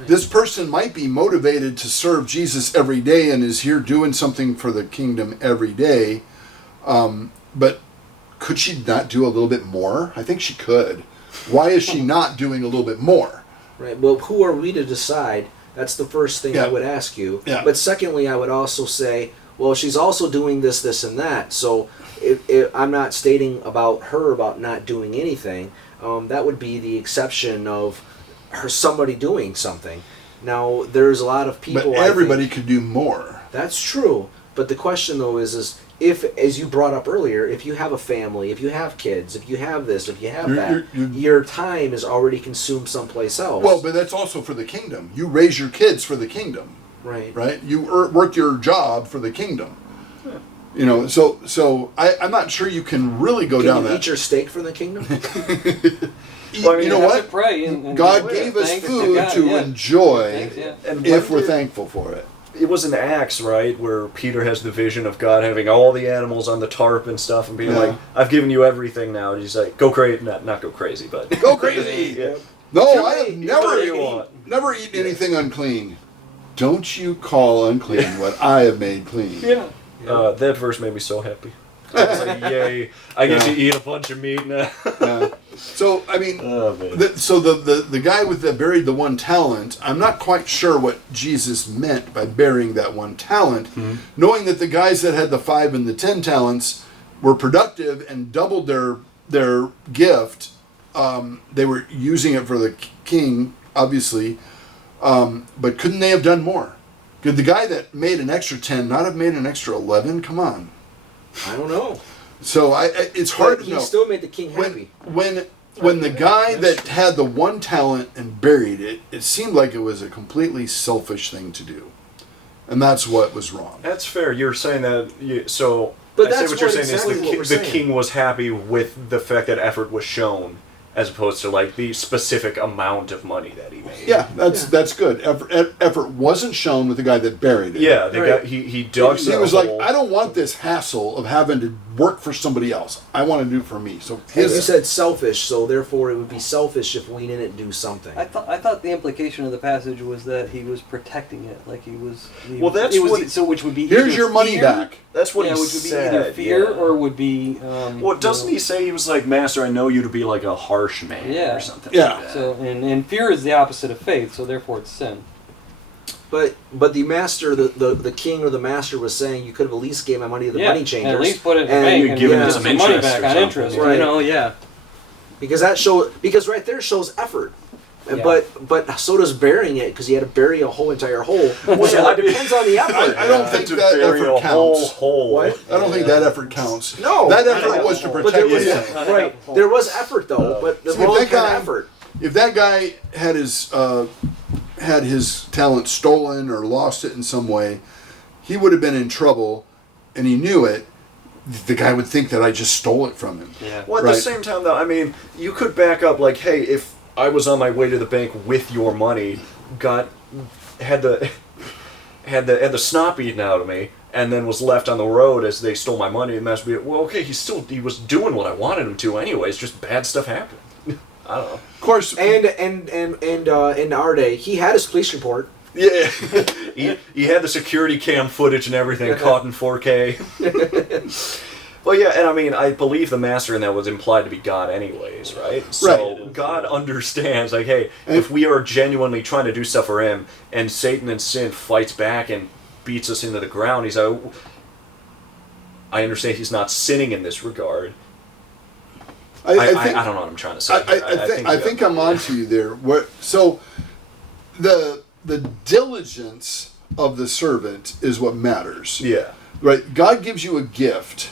This person might be motivated to serve Jesus every day and is here doing something for the kingdom every day, but could she not do a little bit more? I think she could. Why is she not doing a little bit more? Right. Well, who are we to decide? That's the first thing I would ask you. Yeah. But secondly, I would also say, well, she's also doing this, this, and that. So I'm not stating about her about not doing anything. That would be the exception of somebody doing something. Now, there's a lot of people. But everybody could do more. That's true. But the question, though, is if, as you brought up earlier, if you have a family, if you have kids, if you have this, if you have your time is already consumed someplace else. Well, but that's also for the kingdom. You raise your kids for the kingdom. Right. Right? You work your job for the kingdom. Yeah. You know, so I'm not sure you can really go down that. Can you eat your steak for the kingdom? Well, I mean, you know what? Pray and God gave us food to enjoy if we're thankful for it. It was in Acts, right, where Peter has the vision of God having all the animals on the tarp and stuff, and being like, "I've given you everything now." And he's like, "Go crazy, not go crazy, but go crazy." Yeah. No, I have you never eaten anything unclean. Don't you call unclean what I have made clean? Yeah. That verse made me so happy. I was like, yay! I get to eat a bunch of meat now. So I mean, the guy with that buried the one talent. I'm not quite sure what Jesus meant by burying that one talent, knowing that the guys that had the 5 and the 10 talents were productive and doubled their gift. They were using it for the king, obviously, but couldn't they have done more? Could the guy that made an extra 10 not have made an extra 11? Come on. I don't know. So it's hard to know. He still made the king happy. When the guy that had the one talent and buried it, it seemed like it was a completely selfish thing to do, and that's what was wrong. That's fair. You're saying that. But I that's say what you're saying exactly what we're is the saying. king was happy with the fact that effort was shown, as opposed to like the specific amount of money that he made. Yeah, that's good. Effort wasn't shown with the guy that buried it. Yeah, the guy he dug. He was like, I don't want this hassle of having to work for somebody else. I want to do it for me. So as you said, selfish. So therefore, it would be selfish if we didn't do something. I thought the implication of the passage was that he was protecting it, like he was. Which would be here's your money fear, back. That's what he which would said. be either fear or would be. Well, doesn't he say he was like, Master, I know you to be like a harsh man or something? Yeah. Like that. So and fear is the opposite of faith, so therefore it's sin. But the master, the king or the master was saying, you could have at least gave my money to the money changers. At least put it in the and bank you'd and give give him him some money interest back or on something. interest. Right. You know, Because that shows, because right there shows effort. Yeah. But so does burying it, because he had to bury a whole entire hole. Well, So it depends on the effort. I don't think To that bury effort a whole counts. hole. What? I don't think that effort counts. No, that not effort a was to But protect there was himself. right. There was effort though, but the See, if wrong that kind guy- of effort. If that guy had his talent stolen or lost it in some way, he would have been in trouble, and he knew it. The guy would think that I just stole it from him. Yeah. Well, at Right. the same time, though, I mean, you could back up like, hey, if I was on my way to the bank with your money, had the snot beaten out of me, and then was left on the road as they stole my money, and that's well, okay, he was doing what I wanted him to, anyways. Just bad stuff happened. I don't know. Of course, And in our day, he had his police report. Yeah, he had the security cam footage and everything caught in 4K. Well, yeah, and I mean, I believe the master in that was implied to be God anyways, right? So Right. God understands, like, hey, if we are genuinely trying to do stuff for him, and Satan and sin fights back and beats us into the ground, he's like, I understand he's not sinning in this regard. I don't know what I'm trying to say. I think I'm on to you there. So the diligence of the servant is what matters. Yeah. Right? God gives you a gift.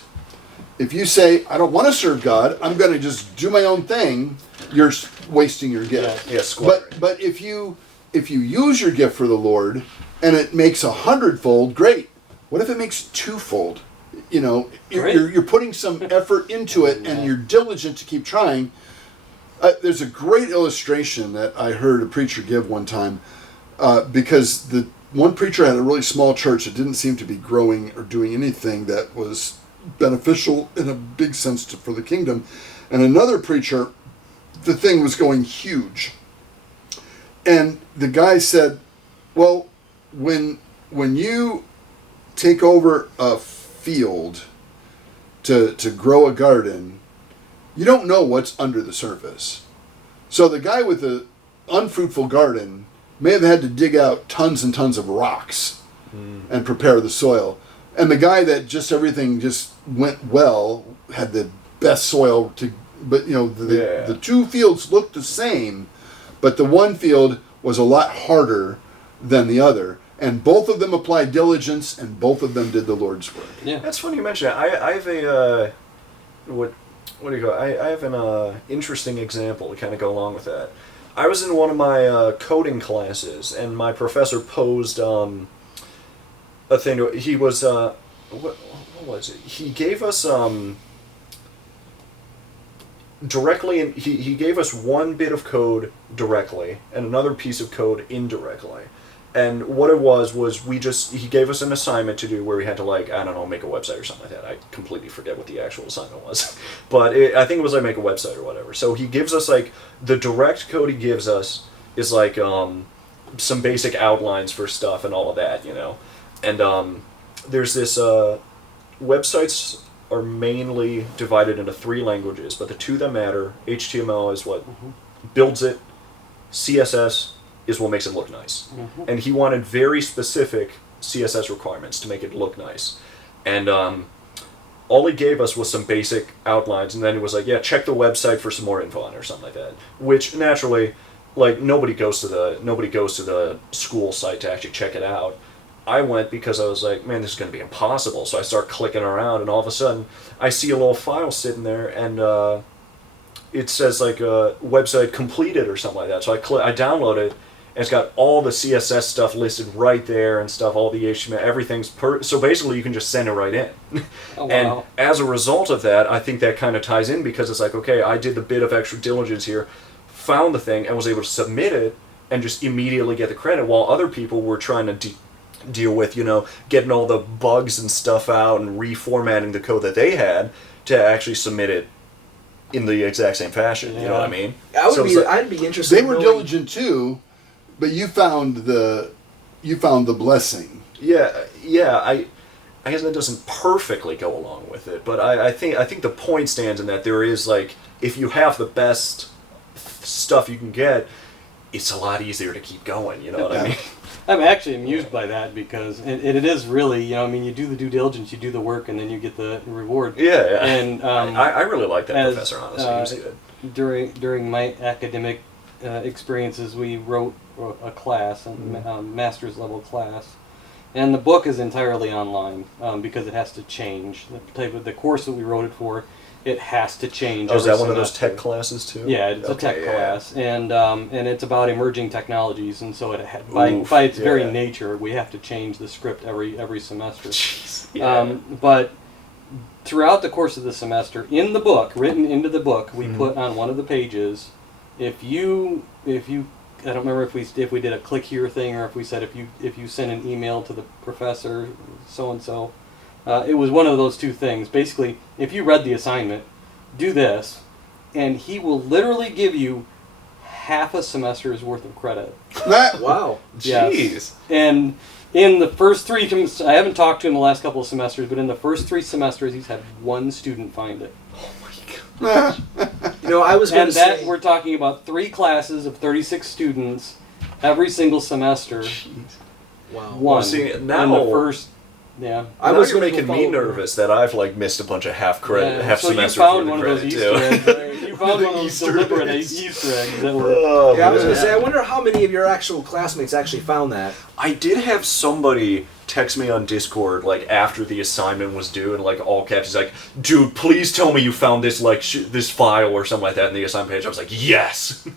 If you say, I don't want to serve God, I'm going to just do my own thing, you're wasting your gift. Yeah, squattering. But if you use your gift for the Lord and it makes 100-fold, great. What if it makes 2-fold? You know, you're putting some effort into it and you're diligent to keep trying. There's a great illustration that I heard a preacher give one time because the one preacher had a really small church that didn't seem to be growing or doing anything that was beneficial in a big sense for the kingdom. And another preacher, the thing was going huge. And the guy said, well, when you take over a field to grow a garden, you don't know what's under the surface. So the guy with the unfruitful garden may have had to dig out tons and tons of rocks and prepare the soil. And the guy that just everything just went well had the best soil but you know the two fields looked the same, but the one field was a lot harder than the other. And both of them applied diligence, and both of them did the Lord's work. Yeah, that's funny you mention that. I have a what do you call it? I have an interesting example to kind of go along with that. I was in one of my coding classes, and my professor posed a thing. He was what was it? He gave us directly, and he gave us one bit of code directly and another piece of code indirectly. And what it was he gave us an assignment to do where we had to, like, I don't know, make a website or something like that. I completely forget what the actual assignment was. But I think it was like make a website or whatever. So he gives us, like, the direct code he gives us is like some basic outlines for stuff and all of that, you know. And there's this, websites are mainly divided into 3 languages, but the 2 that matter, HTML is what builds it, CSS is what makes it look nice. And he wanted very specific CSS requirements to make it look nice. And all he gave us was some basic outlines, and then he was like, yeah, check the website for some more info on it or something like that. Which, naturally, like, nobody goes to the school site to actually check it out. I went because I was like, man, this is going to be impossible. So I start clicking around, and all of a sudden, I see a little file sitting there, and it says, like, website completed or something like that. So I download it, and it's got all the CSS stuff listed right there and stuff, all the HTML, everything's so basically you can just send it right in. Oh, wow. And as a result of that, I think that kind of ties in because it's like, okay, I did the bit of extra diligence here, found the thing, and was able to submit it and just immediately get the credit, while other people were trying to deal with, you know, getting all the bugs and stuff out and reformatting the code that they had to actually submit it in the exact same fashion. You know what I mean? I'd be interested. They in were knowing- diligent too, but you found the blessing. Yeah. I guess that doesn't perfectly go along with it, but I think the point stands in that there is, like, if you have the best stuff you can get, it's a lot easier to keep going. You know what I mean? I'm actually amused by that because it is really, you know, I mean, you do the due diligence, you do the work, and then you get the reward. Yeah. And I really like that professor, honestly. He was good. During my academic experiences, we wrote a class, a master's level class, and the book is entirely online because it has to change. The course that we wrote it for, it has to change. Oh, is that one of semester. those tech classes too? Yeah, it's a tech class, and it's about emerging technologies, and so by its very nature, we have to change the script every semester. Jeez. Yeah. But throughout the course of the semester, in the book, written into the book, we put on one of the pages, if you I don't remember if we did a click here thing or if we said if you send an email to the professor so and so, it was one of those two things. Basically, if you read the assignment, do this, and he will literally give you half a semester's worth of credit. Wow. Jeez. Yes. And in the first three, I haven't talked to him the last couple of semesters, but in the first 3 semesters, he's had one student find it. You know, I was going to say... And we're talking about 3 classes of 36 students every single semester. Jeez. Wow. One. Well, see, now... in the first... Yeah. I was making me nervous that I've missed a bunch of half semester. So you found one of those Easter eggs. You found one of those deliberate Easter eggs that were... I was going to say, I wonder how many of your actual classmates actually found that. I did have somebody text me on Discord after the assignment was due, and all caps, he's like, "Dude, please tell me you found this this file or something like that in the assignment page." I was like, "Yes."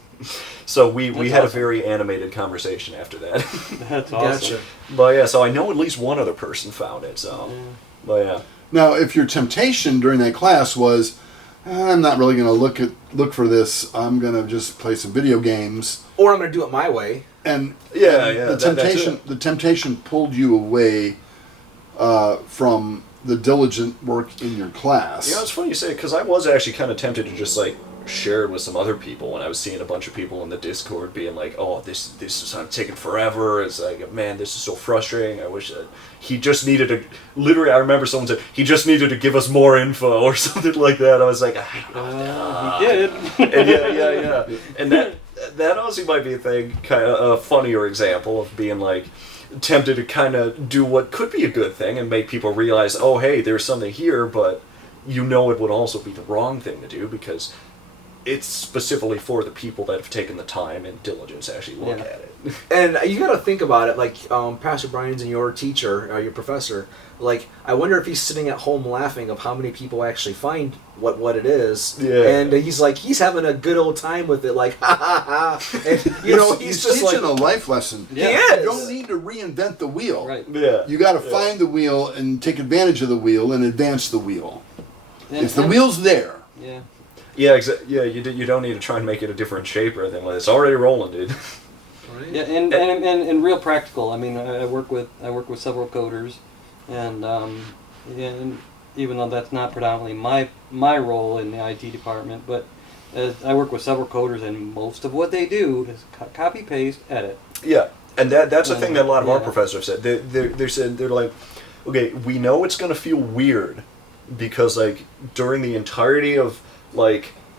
So we had a very animated conversation after that. That's awesome. Gotcha. But yeah, so I know at least one other person found it. So, but yeah. Now, if your temptation during that class was, I'm not really going to look for this, I'm going to just play some video games, Or I'm going to do it my way. and the temptation pulled you away from the diligent work in your class. Yeah, it's funny you say it, because I was actually kind of tempted to just share it with some other people when I was seeing a bunch of people in the Discord being like, "Oh, this is taking forever." It's like, man, this is so frustrating. I wish that he just needed to. Literally, I remember someone said he just needed to give us more info or something like that. I was like, he did. And yeah, and that honestly might be a thing, kind of a funnier example of being tempted to kind of do what could be a good thing and make people realize, oh, hey, there's something here, but it would also be the wrong thing to do because it's specifically for the people that have taken the time and diligence to actually look at it. And you got to think about it, Pastor Brian's and your teacher, your professor, I wonder if he's sitting at home laughing of how many people actually find what it is. Yeah. And he's having a good old time with it, ha ha ha. And, he's just teaching a life lesson. Yeah. He is. You don't need to reinvent the wheel. Right. Yeah. You got to find the wheel and take advantage of the wheel and advance the wheel. If the wheel's there. Yeah. Yeah, yeah. You don't need to try and make it a different shape or anything. It's already rolling, dude. Right. Yeah, and real practical. I mean, I work with several coders, and even though that's not predominantly my role in the IT department, but I work with several coders, and most of what they do is copy, paste, edit. Yeah, and that's the thing that a lot of our professors said. They're like, okay, we know it's going to feel weird because during the entirety of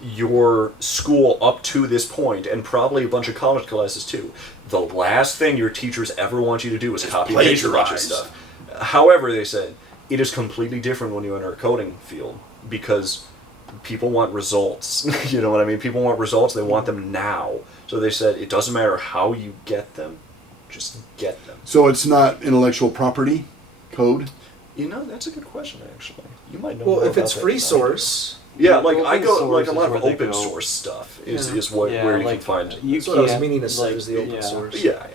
your school up to this point, and probably a bunch of college classes too, the last thing your teachers ever want you to do is copy paste a bunch of stuff. However, they said it is completely different when you enter a coding field because people want results. You know what I mean? People want results. They want them now. So they said it doesn't matter how you get them, just get them. So it's not intellectual property code? That's a good question, actually. You might know. Well, more if it's about that free than I do. source. Yeah, Open I go source a lot is of where they open go. source stuff is Yeah. where you can find. You That's what I was can't, meaning to say, is the open yeah. source. Yeah.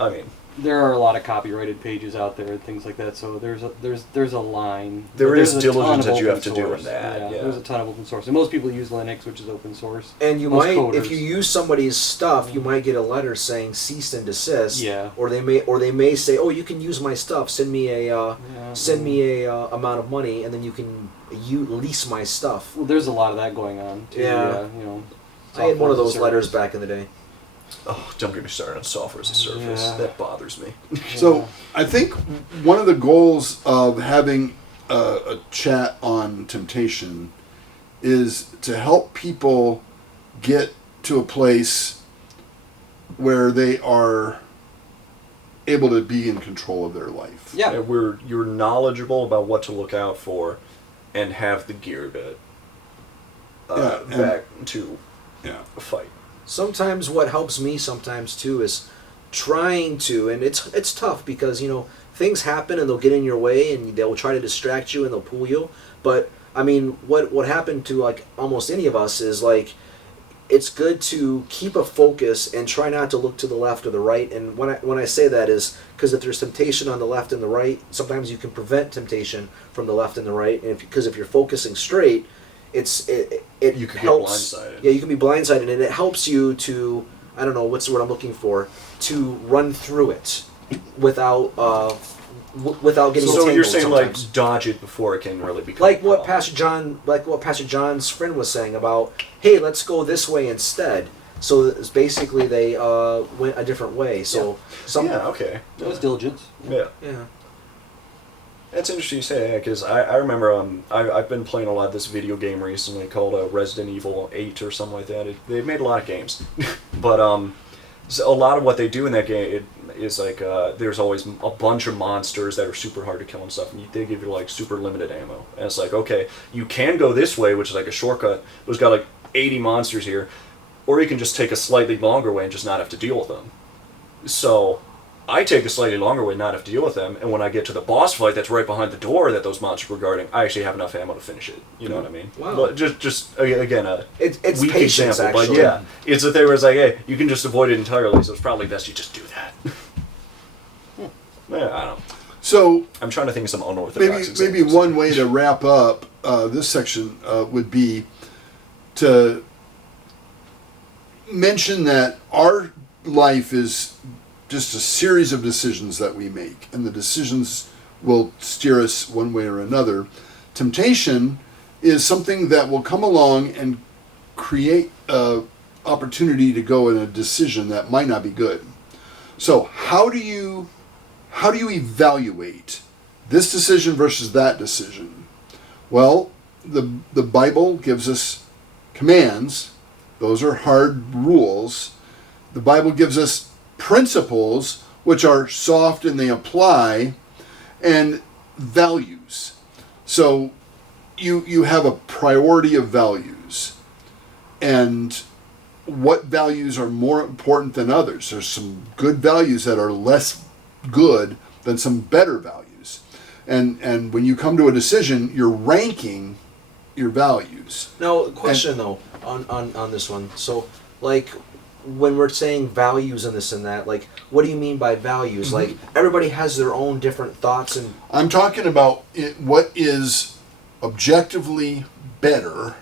I mean, There are a lot of copyrighted pages out there and things like that, so there's a line. There There's is a ton diligence of that you open have to do in source. that, yeah. There's a ton of open source, and most people use Linux, which is open source. And you Most might, coders. if you use somebody's stuff, you might get a letter saying cease and desist. Yeah. Or they may say, oh, you can use my stuff. Send me a amount of money, and then you can lease my stuff. Well, there's a lot of that going on too. Yeah. I had one of those letters back in the day. oh, don't get me started on software as a service. Yeah. That bothers me. So I think one of the goals of having a chat on temptation is to help people get to a place where they are able to be in control of their life. Yeah. And you're knowledgeable about what to look out for, and have the gear to Yeah, back to Yeah. a fight. sometimes what helps me sometimes too is trying to, and it's tough because things happen and they'll get in your way and they'll try to distract you and they'll pull you. But I mean, what happened to like almost any of us is like, it's good to keep a focus and try not to look to the left or the right. And when I say that is because if there's temptation on the left and the right, sometimes you can prevent temptation from the left and the right. And because if you're focusing straight, it You could helps. get blindsided. Yeah, you can be blindsided, and it helps you to, I don't know what's the word I'm looking for, to run through it without getting So tangled you're saying sometimes. like dodge it before it can really become Like a what problem. Pastor John's friend was saying about, hey, let's go this way instead. So it's basically they went a different way. So Yeah, okay. That was diligence. Yeah. yeah. That's interesting you say that, because I remember I've been playing a lot of this video game recently called Resident Evil 8 or something like that. They've made a lot of games. But so a lot of what they do in that game is like there's always a bunch of monsters that are super hard to kill and stuff, and they give you like super limited ammo. And it's like, okay, you can go this way, which is like a shortcut, but it's got like 80 monsters here, or you can just take a slightly longer way and just not have to deal with them. So I take the slightly longer way, not have to deal with them, and when I get to the boss fight that's right behind the door that those monsters were guarding, I actually have enough ammo to finish it. You know what I mean? Wow. But just again, It's weak patience, example, actually. but yeah, it's a thing where it's like, hey, you can just avoid it entirely, so it's probably best you just do that. Yeah, I don't know. So I'm trying to think of some unorthodox maybe examples. one way to wrap up this section would be to mention that our life is just a series of decisions that we make, and the decisions will steer us one way or another. Temptation is something that will come along and create an opportunity to go in a decision that might not be good. So how do you evaluate this decision versus that decision? Well, the Bible gives us commands. Those are hard rules. The Bible gives us principles, which are soft and they apply, and values. So you have a priority of values, and what values are more important than others. There's some good values that are less good than some better values. And when you come to a decision, you're ranking your values. Now, question though on this one. So, like, when we're saying values and this and that, like, what do you mean by values? Mm-hmm. Like, everybody has their own different thoughts and. I'm talking about what is objectively better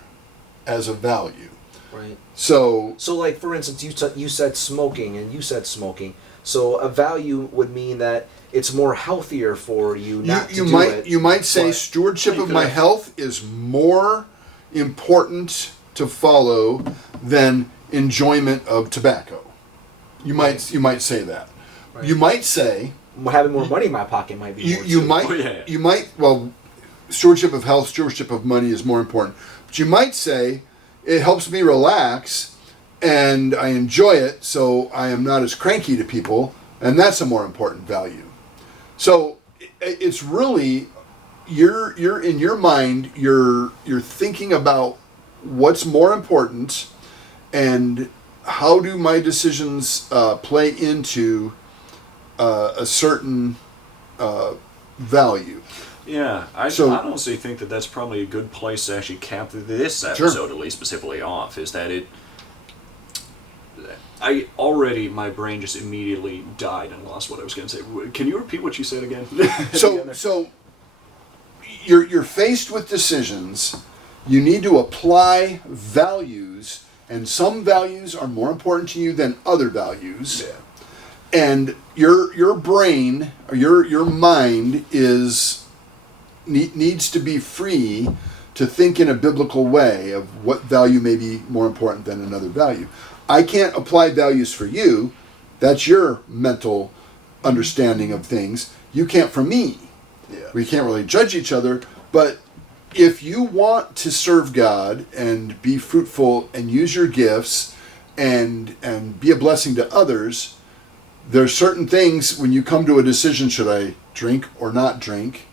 as a value. Right. So like, for instance, you said smoking and you said smoking. So a value would mean that it's more healthier for you not to do it. You might say but- stewardship of my health is more important to follow than enjoyment of tobacco. You might say that. Right. You might say having more money in my pocket might be more you too. might Oh, yeah. you might well stewardship of health, stewardship of money is more important. But you might say it helps me relax and I enjoy it, so I am not as cranky to people, and that's a more important value. So it's really you're in your mind you're thinking about what's more important and how do my decisions play into a certain value. Yeah, I honestly think that that's probably a good place to actually cap this episode, at least specifically off, is that my brain just immediately died and lost what I was going to say. Can you repeat what you said again? So you're faced with decisions. You need to apply values, and some values are more important to you than other values. Yeah. And your brain or your mind needs to be free to think in a biblical way of what value may be more important than another value. I can't apply values for you. That's your mental understanding of things. You can't for me. Yeah. We can't really judge each other, but if you want to serve God and be fruitful and use your gifts and be a blessing to others, there's certain things when you come to a decision, should I drink or not drink?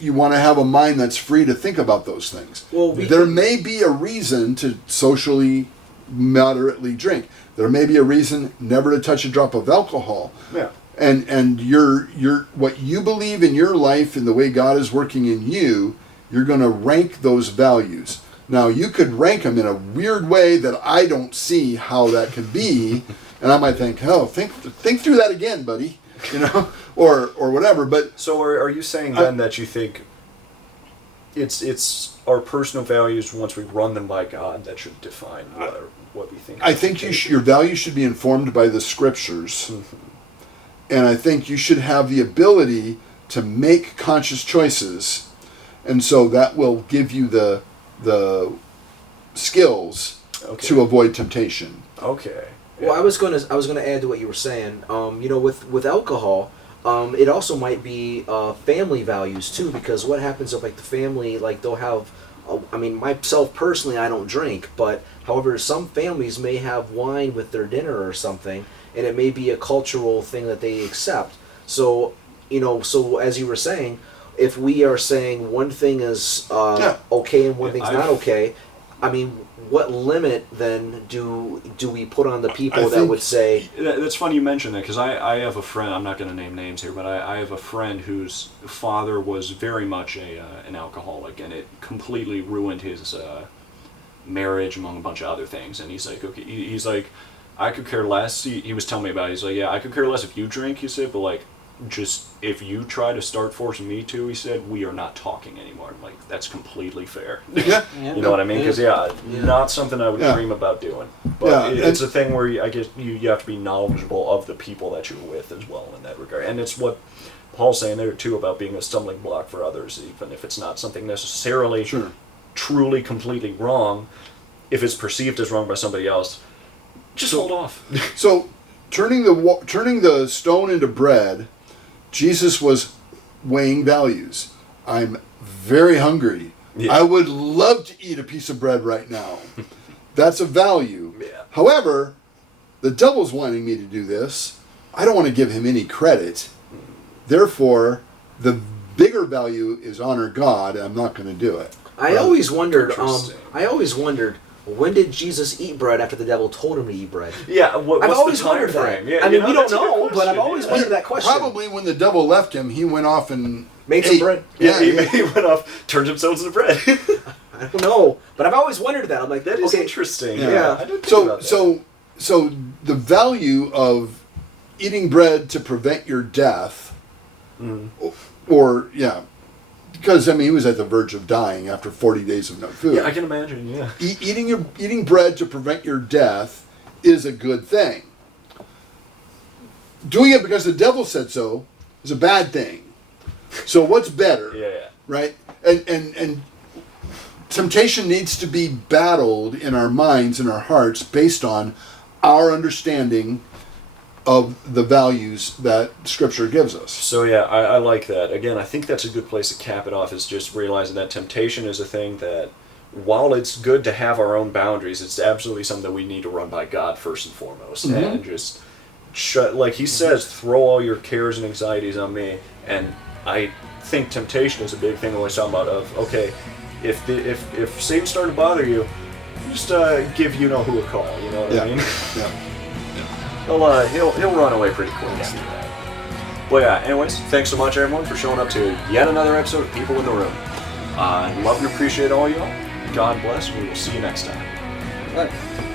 you want to have a mind that's free to think about those things. Well, there may be a reason to socially moderately drink. There may be a reason never to touch a drop of alcohol. Yeah. And your what you believe in your life and the way God is working in you, you're going to rank those values. Now, you could rank them in a weird way that I don't see how that could be, and I might think, oh, think through that again, buddy, or whatever. But so, are you saying then that you think it's our personal values once we run them by God that should define what we think? I think your values should be informed by the Scriptures, and I think you should have the ability to make conscious choices, and so that will give you the skills to avoid temptation. Okay. Well, I was gonna add to what you were saying. With alcohol, it also might be family values too, because what happens if like the family, like they'll have, myself personally, I don't drink, but however, some families may have wine with their dinner or something, and it may be a cultural thing that they accept. So, so as you were saying, if we are saying one thing is okay and one thing's not okay, what limit then do we put on the people that would say... That's funny you mention that, because I have a friend, I'm not going to name names here, but I have a friend whose father was very much an alcoholic, and it completely ruined his marriage, among a bunch of other things. And he's like, okay, he's like, I could care less. He was telling me about it. He's like, yeah, I could care less if you drink, he said, but like, just if you try to start forcing me to, he said, we are not talking anymore. I'm like, that's completely fair. Yeah. You know what I mean? Because not something I would dream about doing. But it's a thing where I guess you have to be knowledgeable of the people that you're with as well in that regard. And it's what Paul's saying there too about being a stumbling block for others, even if it's not something necessarily truly completely wrong. If it's perceived as wrong by somebody else, just hold off. So turning the stone into bread, Jesus was weighing values. I'm very hungry. Yeah. I would love to eat a piece of bread right now. That's a value. Yeah. However, the devil's wanting me to do this. I don't want to give him any credit. Therefore, the bigger value is honor God. I'm not going to do it. I always wondered. When did Jesus eat bread after the devil told him to eat bread? Yeah, what's the time frame? Yeah, we don't know, but I've always wondered that question. Probably when the devil left him, he went off and made some bread. Yeah, he went off, turned himself into bread. I don't know, but I've always wondered that. I'm like, that is interesting. Yeah. I didn't think about that. So the value of eating bread to prevent your death, because he was at the verge of dying after 40 days of no food. Yeah, I can imagine. Yeah, eating bread to prevent your death is a good thing. Doing it because the devil said so is a bad thing. So what's better? Yeah. Right? And temptation needs to be battled in our minds and our hearts based on our understanding of the values that Scripture gives us. So yeah, I like that. Again, I think that's a good place to cap it off, is just realizing that temptation is a thing that, while it's good to have our own boundaries, it's absolutely something that we need to run by God first and foremost. And just, like he says, throw all your cares and anxieties on me. And I think temptation is a big thing when we're talking about okay, if Satan's starting to bother you, just give who a call, you know what I mean? Yeah. He'll run away pretty quick after that. Well, yeah, anyways, thanks so much, everyone, for showing up to yet another episode of People in the Room. I love and appreciate all y'all. God bless, and we will see you next time. Bye.